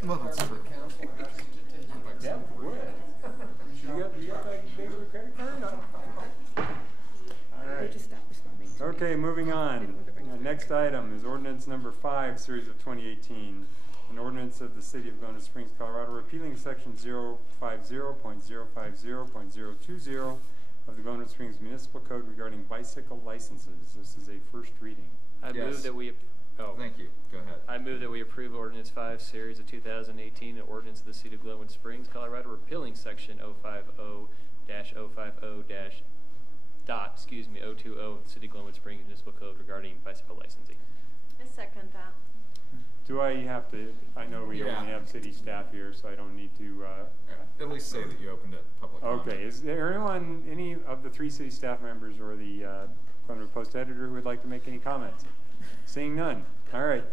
Well, that's true. Yeah, would. You got that big of a credit card? All They right. just stopped responding to me. Okay, moving on. They didn't want to bring it Next item is ordinance number 5, series of 2018. An ordinance of the City of Glenwood Springs, Colorado, repealing section 050.050.020 of the Glenwood Springs Municipal Code regarding bicycle licenses. This is a first reading. I move that we, Thank you. Go ahead. I move that we approve Ordinance 5, Series of 2018, an ordinance of the City of Glenwood Springs, Colorado, repealing Section 050-050-020 of the City of Glenwood Springs Municipal Code regarding bicycle licensing. I second that. Do I have to, I know we Yeah. only have city staff here, so I don't need to, At least say that you opened it to public comment. okay, is there anyone, any of the 3 city staff members or the Glenwood Post editor who would like to make any comments? Seeing none. All right.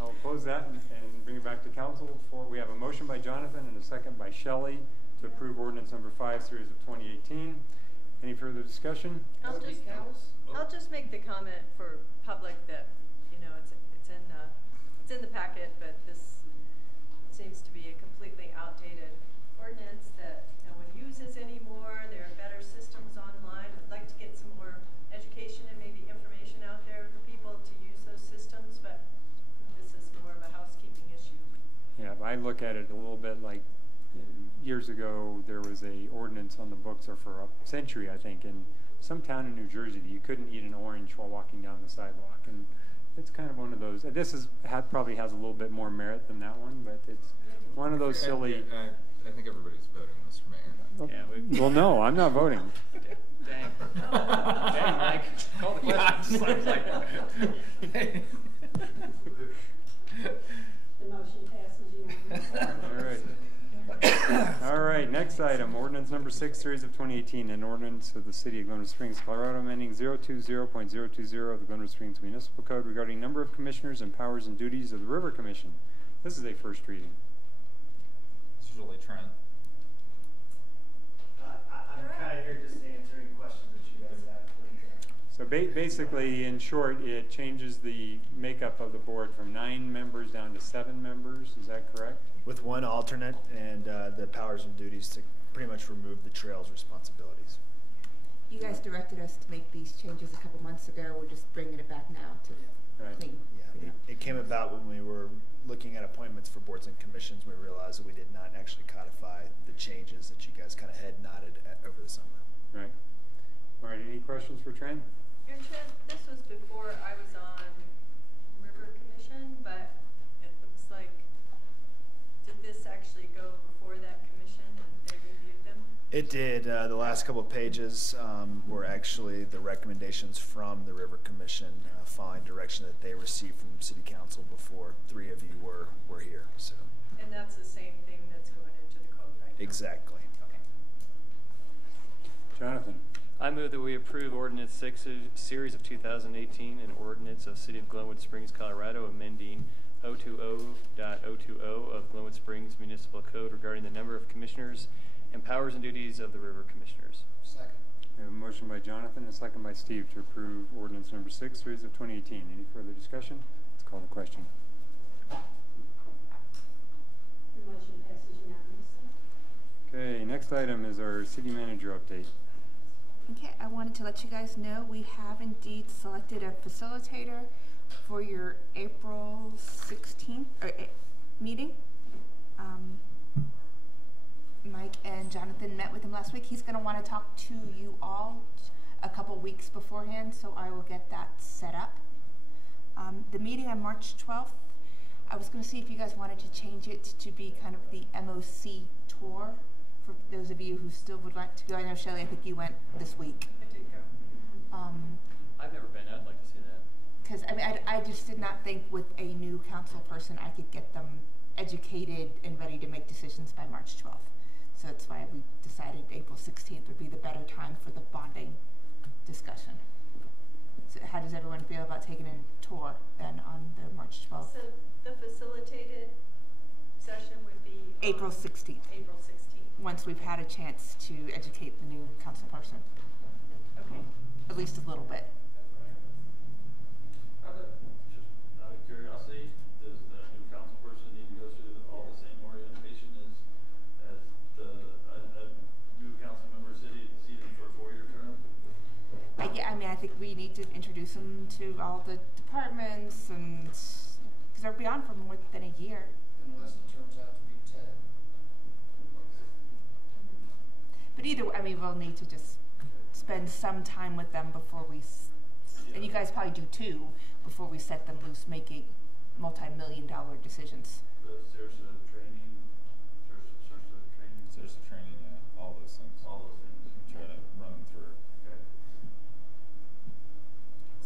I'll close that and bring it back to council. We have a motion by Jonathan and a second by Shelley to approve ordinance number 5, series of 2018. Any further discussion? I'll just make the comment for public that, you know, it's in the packet, but this seems to be a completely outdated ordinance that no one uses anymore. There are better systems online. I'd like to get some more education and maybe information out there for people to use those systems, but this is more of a housekeeping issue. Yeah, I look at it a little bit like years ago, there was a ordinance on the books, or for a century, I think, in some town in New Jersey, that you couldn't eat an orange while walking down the sidewalk. And it's kind of one of those. This is probably has a little bit more merit than that one, but it's one of those silly. I think everybody's voting, Mr. Mayor. Yeah, well, no, I'm not voting. Dang. Dang, Mike. Call the question. The motion passes unanimously. All right, next item, ordinance number 6, series of 2018, an ordinance of the City of Glenwood Springs, Colorado, amending 020.020 of the Glenwood Springs Municipal Code regarding number of commissioners and powers and duties of the River Commission. This is a first reading. It's usually Trent. I'm kind of here just answering questions that you guys have. So basically, in short, it changes the makeup of the board from 9 members down to 7 members. Is that correct? With one alternate and the powers and duties to pretty much remove the trail's responsibilities. You guys directed us to make these changes a couple months ago. We're just bringing it back now to clean. Yeah, it came about when we were looking at appointments for boards and commissions. We realized that we did not actually codify the changes that you guys kind of head nodded at over the summer. Right. All right, any questions for Trent? And Trent, this was before I was on River Commission, but it looks like, did this actually go before that commission and they reviewed them? It did. The last couple of pages were actually the recommendations from the River Commission, following direction that they received from City Council before 3 of you were here. So. And that's the same thing that's going into the code right now? Exactly. Okay. Jonathan. I move that we approve ordinance 6, series of 2018, an ordinance of City of Glenwood Springs, Colorado, amending 020.020 of Glenwood Springs Municipal Code regarding the number of commissioners and powers and duties of the River Commissioners. Second. We have a motion by Jonathan and a second by Steve to approve ordinance number 6, series of 2018. Any further discussion? Let's call the question. The motion passes unanimously. Okay, next item is our city manager update. Okay, I wanted to let you guys know we have indeed selected a facilitator for your April 16th meeting. Mike and Jonathan met with him last week. He's going to want to talk to you all a couple weeks beforehand, so I will get that set up. The meeting on March 12th, I was going to see if you guys wanted to change it to be kind of the MOC tour for those of you who still would like to go. I know, Shelley, I think you went this week. I did go. I've never been. I'd like to see that. Because I mean, I just did not think with a new council person I could get them educated and ready to make decisions by March 12th. So that's why we decided April 16th would be the better time for the bonding discussion. So how does everyone feel about taking a tour then on the March 12th? So the facilitated session would be April 16th. April 16th. Once we've had a chance to educate the new council person. Okay. At least a little bit. Just out of curiosity, does the new council person need to go through all the same orientation as the new council member seated for a 4-year term? Yeah, I mean, I think we need to introduce them to all the departments, and because they'll be on for more than a year. Unless it turns out to be 10. But either way, I mean, we'll need to just spend some time with them before we, and you guys probably do too, before we set them loose making multi-million-dollar decisions. The CERSA training, There's the training, yeah, all those things. all those things. Try to run them through. Okay.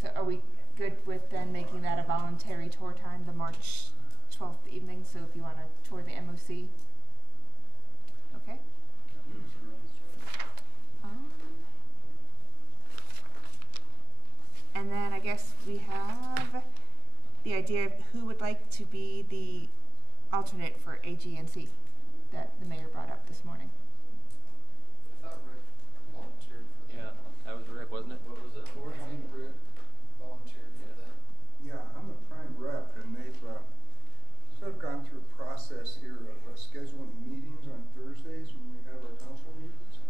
So are we good with then making that a voluntary tour time, the March 12th evening? So if you want to tour the MOC, okay? And then I guess we have the idea of who would like to be the alternate for AGNC that the mayor brought up this morning. I thought Rick volunteered for that. Yeah, that was Rick, wasn't it? What was that for? I think Rick volunteered for that. Yeah, I'm the prime rep, and they've sort of gone through a process here of scheduling meetings on Thursdays when we have our council meetings.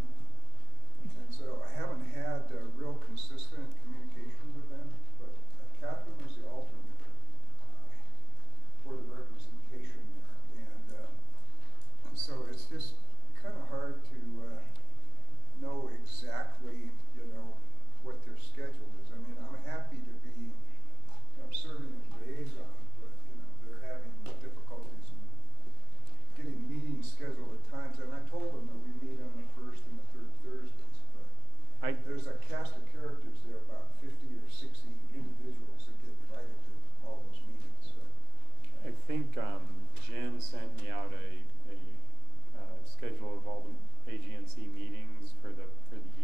And so I haven't had real consistent communication with them, but Catherine was the alternate for the representation there. And so it's just Jen sent me out a schedule of all the AGNC meetings for the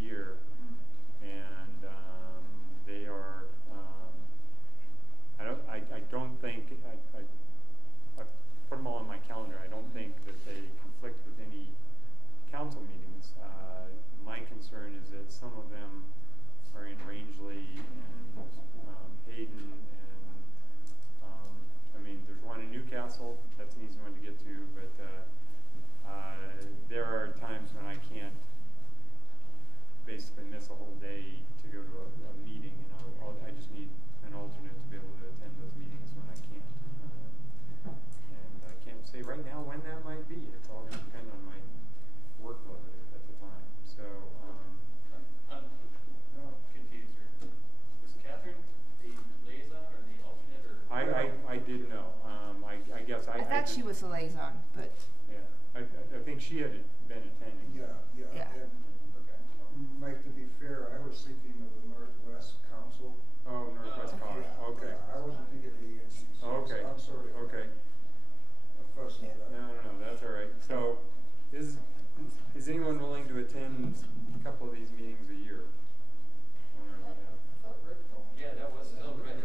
year, and they are. I don't think I put them all on my calendar. I don't think that they conflict with any council meetings. My concern is that some of them are in Rangeley and Hayden, and I mean, there's one in Newcastle. That's an easy one to get to, but there are times when I can't basically miss a whole day to go to a meeting, and I just need an alternate to be able to attend those meetings when I can't. And I can't say right now when that might be. It's all going to depend on my workload at the time. So I'm confused. Was Catherine the liaison or the alternate, or? I did know. I guess I thought she was a liaison, but yeah, I think she had been attending. Yeah. And Mike, to be fair, I was thinking of the Northwest Council. Oh, Northwest College. Okay. I wasn't thinking of ANC. Okay. I'm sorry. Okay. No, that's all right. So, is anyone willing to attend a couple of these meetings a year? Yeah, that was still good.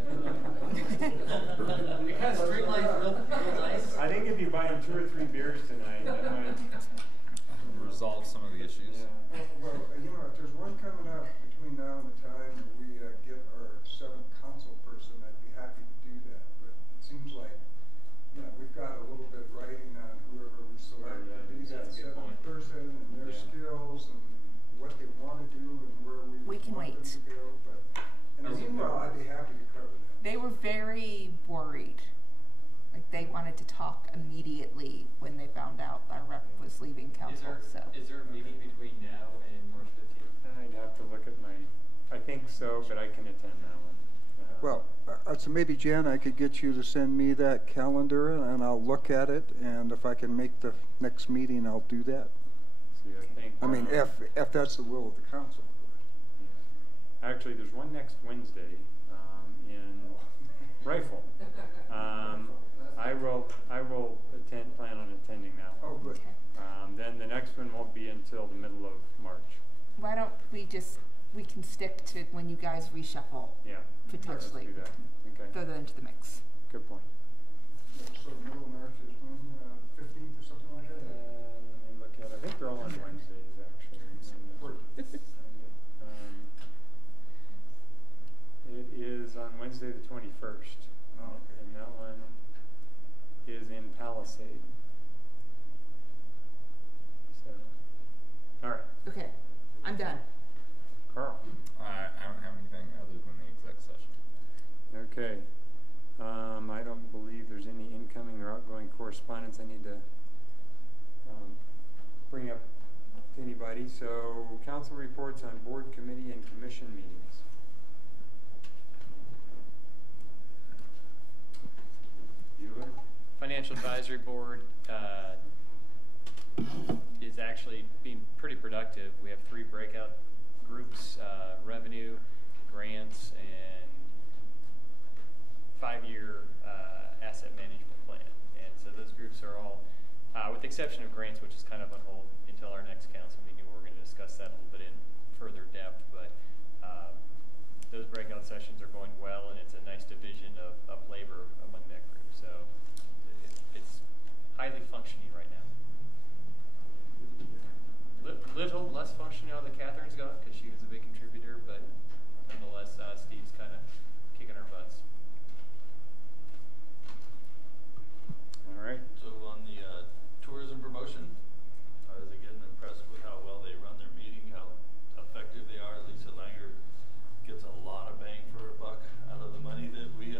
We kind of streamlined real nice. I think if you buy him 2 or 3 beers tonight, that might resolve some of the issues. Yeah. Well, if there's one coming up between now and the time that we get our 7th council person, I'd be happy to do that. But it seems like, we've got a little bit riding on whoever we select to be that 7th person and their skills and what they want to do and where we can want wait. them to go. But in the meanwhile, I'd be happy to cover that. they were very worried. Like they wanted to talk immediately when they found out our rep was leaving council. Is there a meeting between now and March 15th? I'd have to look at I think so, but I can attend that one. Well, so maybe Jen, I could get you to send me that calendar and I'll look at it, and if I can make the next meeting, I'll do that. See, I think. If that's the will of the council. Yeah. Actually, there's one next Wednesday in Rifle. I will plan on attending that one. Oh, good. Then the next one won't be until the middle of March. Why don't we can stick to when you guys reshuffle? Yeah. Potentially. Let's do that. Okay. Throw that into the mix. Good point. So middle of March is when, 15th or something like that? Let me look at it. I think they're all on Wednesdays, actually. It is on Wednesday the 21st. Oh, okay. And that one is in Palisade. So, all right. Okay, I'm done. Carl. I don't have anything other than the exec session. Okay. I don't believe there's any incoming or outgoing correspondence I need to bring up to anybody. So, council reports on board, committee, and commission meetings. Bueller? Financial Advisory Board is actually being pretty productive. We have 3 breakout groups, revenue, grants, and 5-year asset management plan. And so those groups are all, with the exception of grants, which is kind of on hold until our next council meeting. We're going to discuss that a little bit in further depth, but those breakout sessions are going well, and it's a nice division of labor among that group. So it's highly functioning right now. Little less functioning now that Catherine's gone, because she was a big contributor, but nonetheless, Steve's kind of kicking our butts. All right. So on the tourism promotion, I was again impressed with how well they run their meeting, how effective they are. Lisa Langer gets a lot of bang for her buck out of the money that we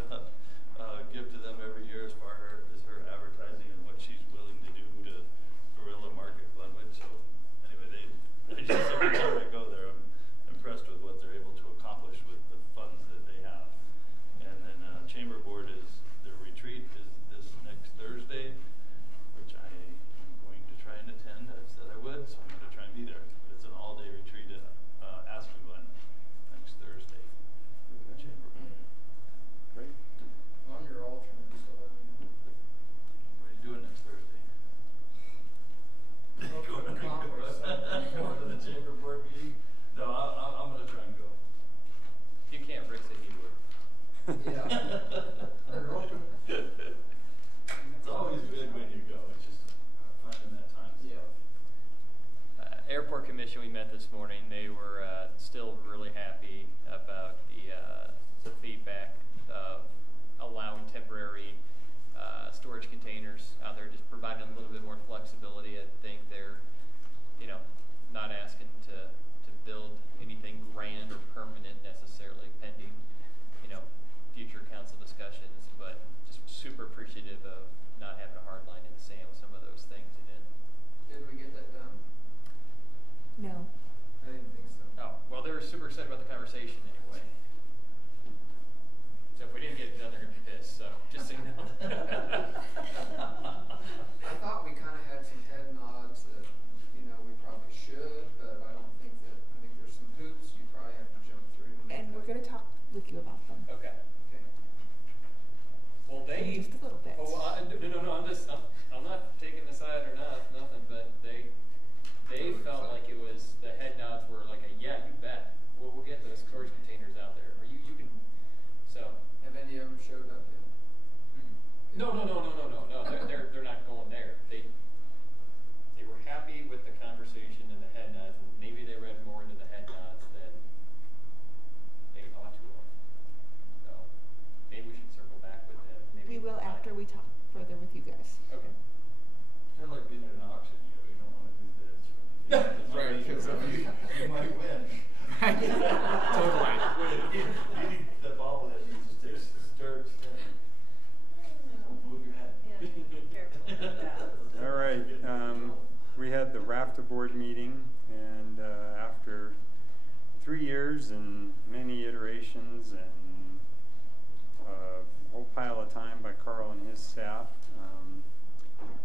No, they're not going there. They were happy with the conversation and the head nods, and maybe they read more into the head nods than they ought to have. So maybe we should circle back with them. Maybe We will after we talk further with you guys. Okay. It's kind of like being at an auction, you don't want to do this. Right, because you might win. Totally. You need the bobblehead needs to stir. Don't move your head. Yeah, be careful with that. All right, we had the RAFTA board meeting, and after 3 years and many iterations and a whole pile of time by Carl and his staff,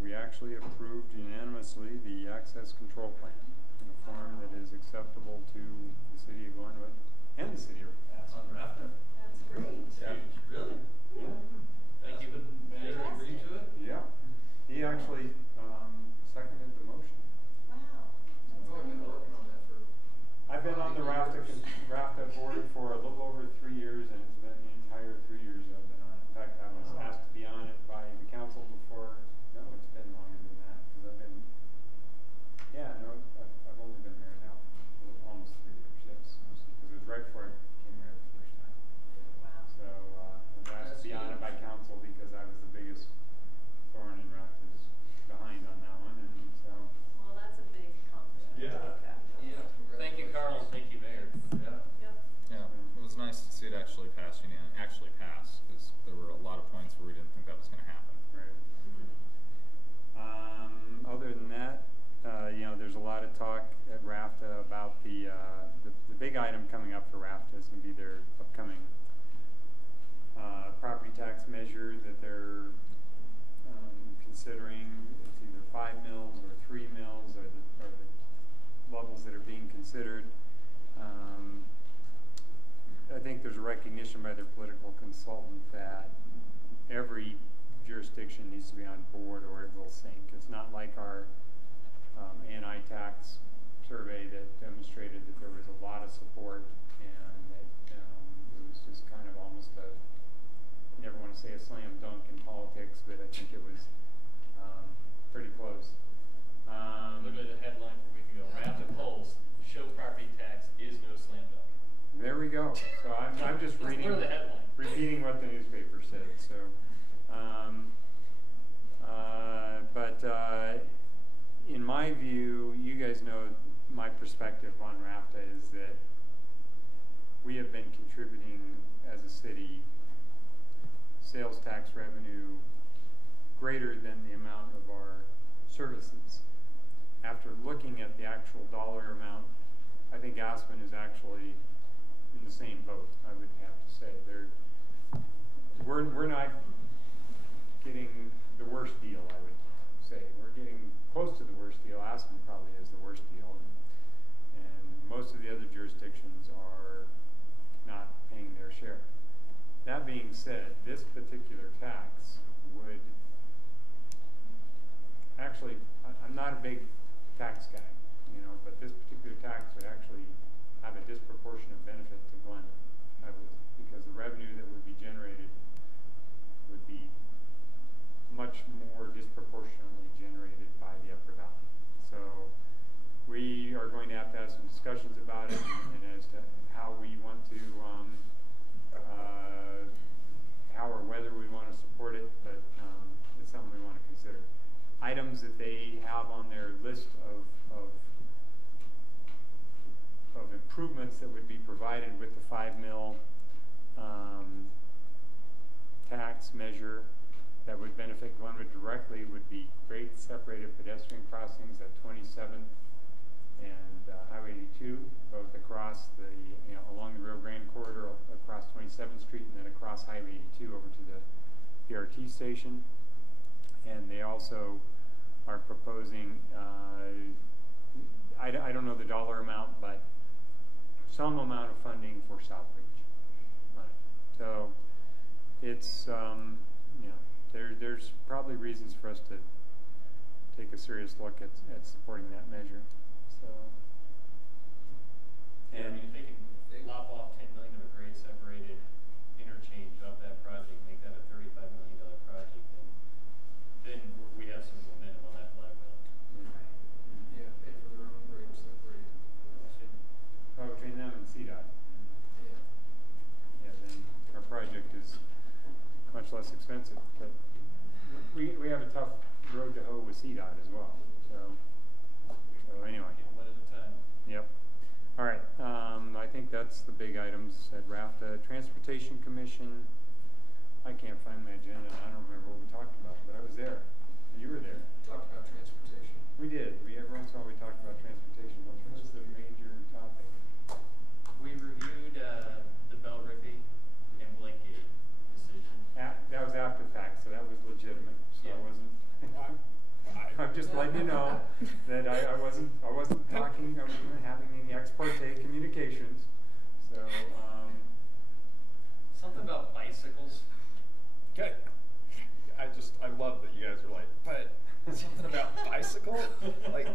we actually approved unanimously the access control plan in a form that is acceptable to the city of Glenwood and the city of Aspen. On RAFTA? That's great. Yeah. Really? Yeah. Thank you. Mayor agreed to it? Yeah. He actually seconded the motion. Wow. I've only been working on that for. I've been on the RAFTA board for a little over 3 years, and it's been the entire 3 years I've been on it. In fact, I was asked to be on it by the council before. No, it's been longer than that, because I've been. Yeah, no, I've only been there now almost 3 years. Yes, because it was right before I came here the first time. Wow. So I was asked to be on it by council because I was the biggest thorn in RAFTA's behind on that one, and so. Well, that's a big accomplishment. Yeah. Yeah. Thank you, Carl, and thank you, Mayor. Yeah. Yep. Yeah, it was nice to see it actually pass because there were a lot of points where we didn't think that was going to happen. Right. Other than that, there's a lot of talk at RAFTA about the big item coming up for RAFTA is going to be their upcoming property tax measure that they're considering. It's either 5 mills or 3 mills are the levels that are being considered. I think there's a recognition by their political consultant that every jurisdiction needs to be on board or it will sink. It's not like our anti-tax survey that demonstrated that there was a lot of support and that it was just kind of almost never want to say a slam dunk in politics, but I think it was pretty close. Look at the headline from a week ago. RAFTA polls show property tax is no slam dunk. There we go. So I'm just repeating what the newspaper said. So, in my view, you guys know my perspective on RAFTA is that we have been contributing as a city sales tax revenue greater than the amount of our services. After looking at the actual dollar amount, I think Aspen is actually in the same boat, I would have to say. We're not getting the worst deal, I would say. We're getting close to the worst deal. Aspen probably is the worst deal, and most of the other jurisdictions are not paying their share. That being said, this particular tax would actually, I'm not a big tax guy, but this particular tax would actually have a disproportionate benefit to Glenwood, I believe, because the revenue that would be generated would be much more disproportionately generated by the Upper Valley. So we are going to have some discussions about it and as to how we want to, how or whether we want to support it, but it's something we want to consider. Items that they have on their list of improvements that would be provided with the 5 mil tax measure that would benefit Glenwood directly would be great separated pedestrian crossings at 27th and Highway 82, both across the, along the Rio Grande corridor, across 27th Street, and then across Highway 82 over to the PRT station. And they also are proposing, I don't know the dollar amount, but some amount of funding for Southbridge money. So it's, there's probably reasons for us to take a serious look at supporting that measure. So, and I mean, if they can lop off $10 million of a grade separated interchange off that project, make that a $35 million project, then expensive, but we have a tough road to hoe with CDOT as well. So anyway. One at a time. Yep. All right. I think that's the big items at RAFTA. Transportation Commission. I can't find my agenda. I don't remember what we talked about, but I was there. You were there. We talked about transportation. We did. Every once in a while we talked about transportation. What was the major topic? We reviewed the Bell Rippey and Blakegate decision. That was after the fact, so that was legitimate. So Yeah. I wasn't. I'm just letting you know that I wasn't talking. I wasn't having any ex parte communications. So Something about bicycles. Okay. I love that you guys are like, but something about bicycle? Like,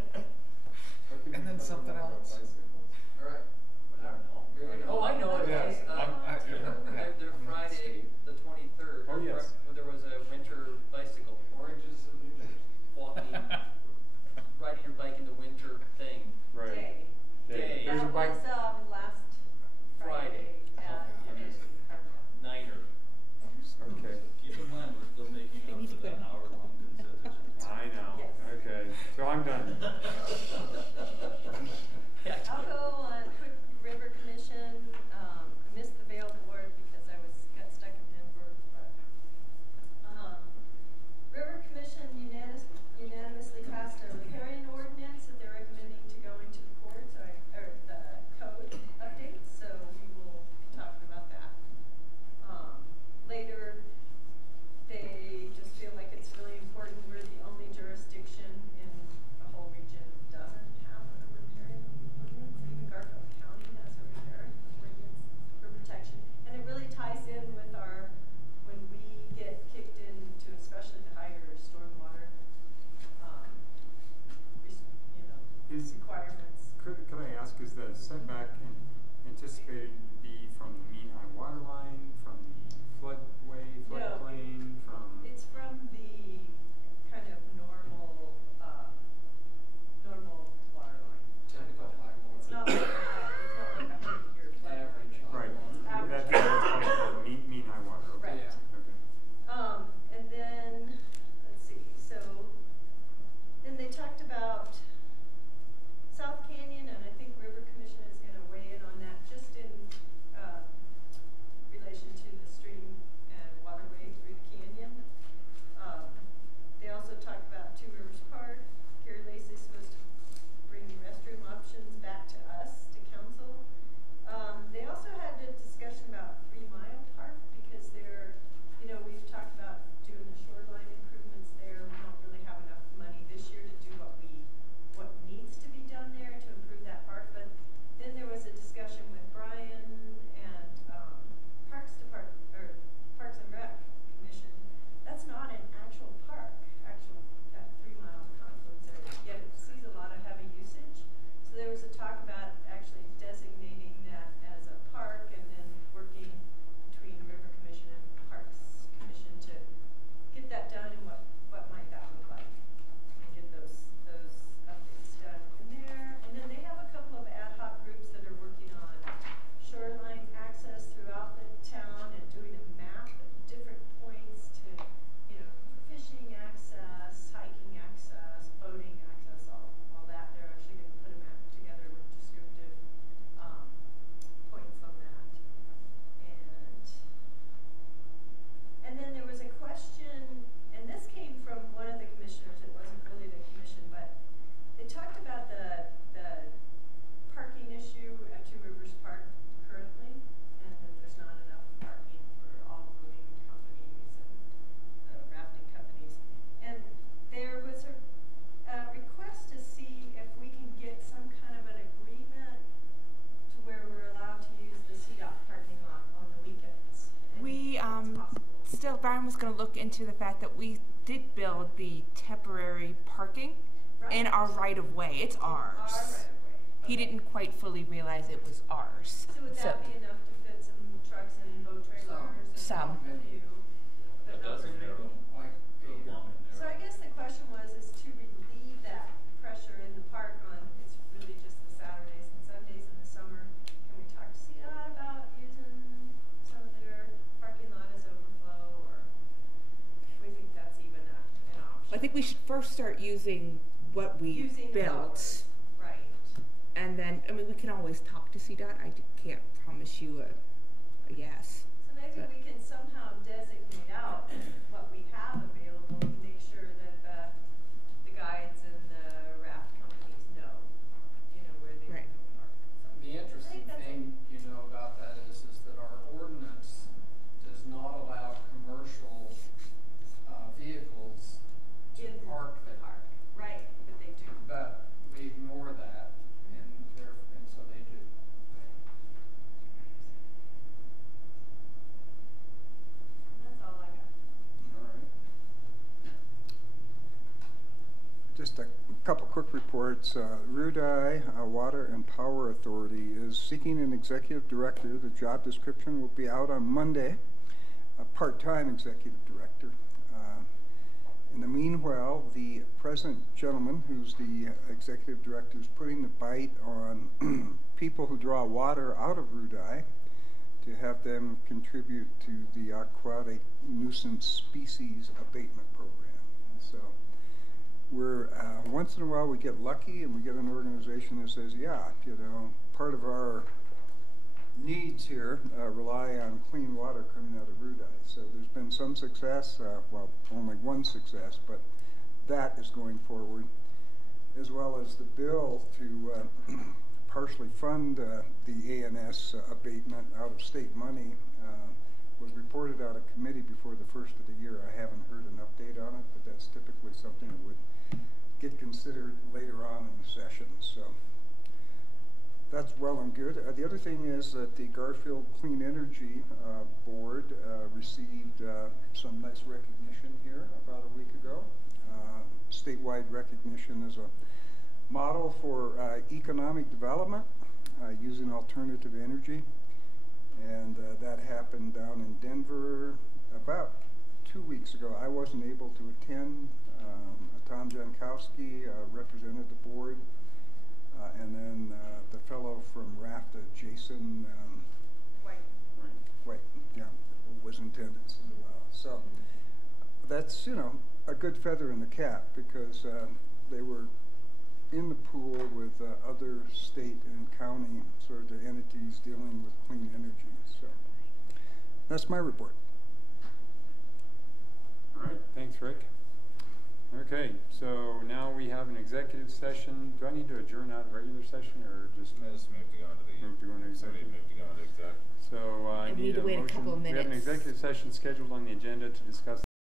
and then something else. All right. Oh, I know it Yeah. was. They're Friday the 23rd. Oh, yes. There was a winter bicycle. Oranges and New Jersey. Walking, riding your bike in the winter thing. right. Day. There's a That bike. was last Friday at Niner. Okay. Keep in mind, we're still making up for that hour-long consent agenda. I know. Yes. Okay. So I'm done. I'll go on quick River Commission. I missed the Vail Board because I got stuck in Denver. But River Commission unanimously passed a riparian ordinance that they're recommending to go into the courts or the code update. So we will be talking about that later. They just feel like it's really important. We're the only jurisdiction in the whole region that doesn't have a riparian ordinance. Even Garfield County has a riparian ordinance for protection. And it really ties in with when we get kicked into especially the higher stormwater, requirements. Could I ask, is the setback anticipated to be from the mean high water line, from the floodplain, from? It's from the kind of normal water line. Typical high water. It's not like a 100-year flood. Right. Average. That's called mean high water. Okay. Right. Okay. And then, let's see, so then they talked about South Canyon, and I think River Commission is going to weigh in on that just in relation to the stream and waterway through the canyon. They also talked about Two Rivers Park. Carrie Lacey's supposed to bring restroom options back to us, to council. They also had a discussion about 3 Mile Park because we've talked about doing the shoreline improvements there. We don't really have enough money this year to do what needs to be done there to improve that park. But then there was a discussion with Brian and Parks and Rec Commission. That's not an actual park, that 3 Mile confluence area. Yet it sees a lot of heavy usage. So there was a talk about actually designating that as a park and then working between River Commission and Parks Commission to get that done and what might that look like and get those updates done in there. And then they have a couple of ad hoc groups that are working on shoreline access throughout the town and doing a map at different points to, fishing access, hiking access, boating access, all that. They're actually going to put a map together with descriptive points on that. And then there was a question, and this came from one of the commissioners. It wasn't really the commission, but they talked about the parking issue at Two Rivers Park currently, and that there's not enough parking for all the boating companies and rafting companies. And there was a request to see if we can get some kind of an agreement to where we're allowed to use the CDOT parking lot on the weekends. And We, that's possible. Brian was going to look into the fact that we did build the temporary parking in our right-of-way. It's ours. Our right-of-way. He didn't quite fully realize it was ours. So would that be enough to fit some trucks and boat trailers? Some. And a few, but not very many? So I guess the question is to relieve that pressure in the park on, it's really just the Saturdays and Sundays in the summer. Can we talk to CDOT about using some of their parking lot as overflow or I think we should first start using what we Using the built. dollars, right. And then, I mean, we can always talk to CDOT. I can't promise you a yes. So maybe But- we can somehow designate out what we have available to make sure that the guides and the raft companies know, where they Right. can park. So The interesting thing, about that is that our ordinance does not allow commercial vehicles to In park the there. park, right, but they do. But we ignore that, and so they do. That's all I got. All right. Just a couple quick reports. RUDI, Water and Power Authority, is seeking an executive director. The job description will be out on Monday, a part-time executive director. In the meanwhile, the present gentleman, who's the executive director, is putting the bite on people who draw water out of RUDI to have them contribute to the Aquatic Nuisance Species Abatement Program. And so we're, once in a while we get lucky and we get an organization that says, yeah, part of our needs here rely on clean water coming out of RUDI. So there's been some success, well, only one success, but that is going forward, as well as the bill to partially fund the ANS abatement out of state money was reported out of committee before the first of the year. I haven't heard an update on it, but that's typically something that would get considered later on in the session. So that's well and good. The other thing is that the Garfield Clean Energy Board received some nice recognition here about a week ago. Statewide recognition as a model for economic development using alternative energy. And that happened down in Denver about 2 weeks ago. I wasn't able to attend. Tom Jankowski represented the board. And then the fellow from RAFTA, Jason White, yeah, was in attendance as well. So that's, a good feather in the cap, because they were in the pool with other state and county sort of entities dealing with clean energy. So that's my report. All right, thanks, Rick. Okay, so now we have an executive session. Do I need to adjourn out of regular session, or just move to go into executive? So I need a wait a motion. couple of We have an minutes. executive session scheduled on the agenda to discuss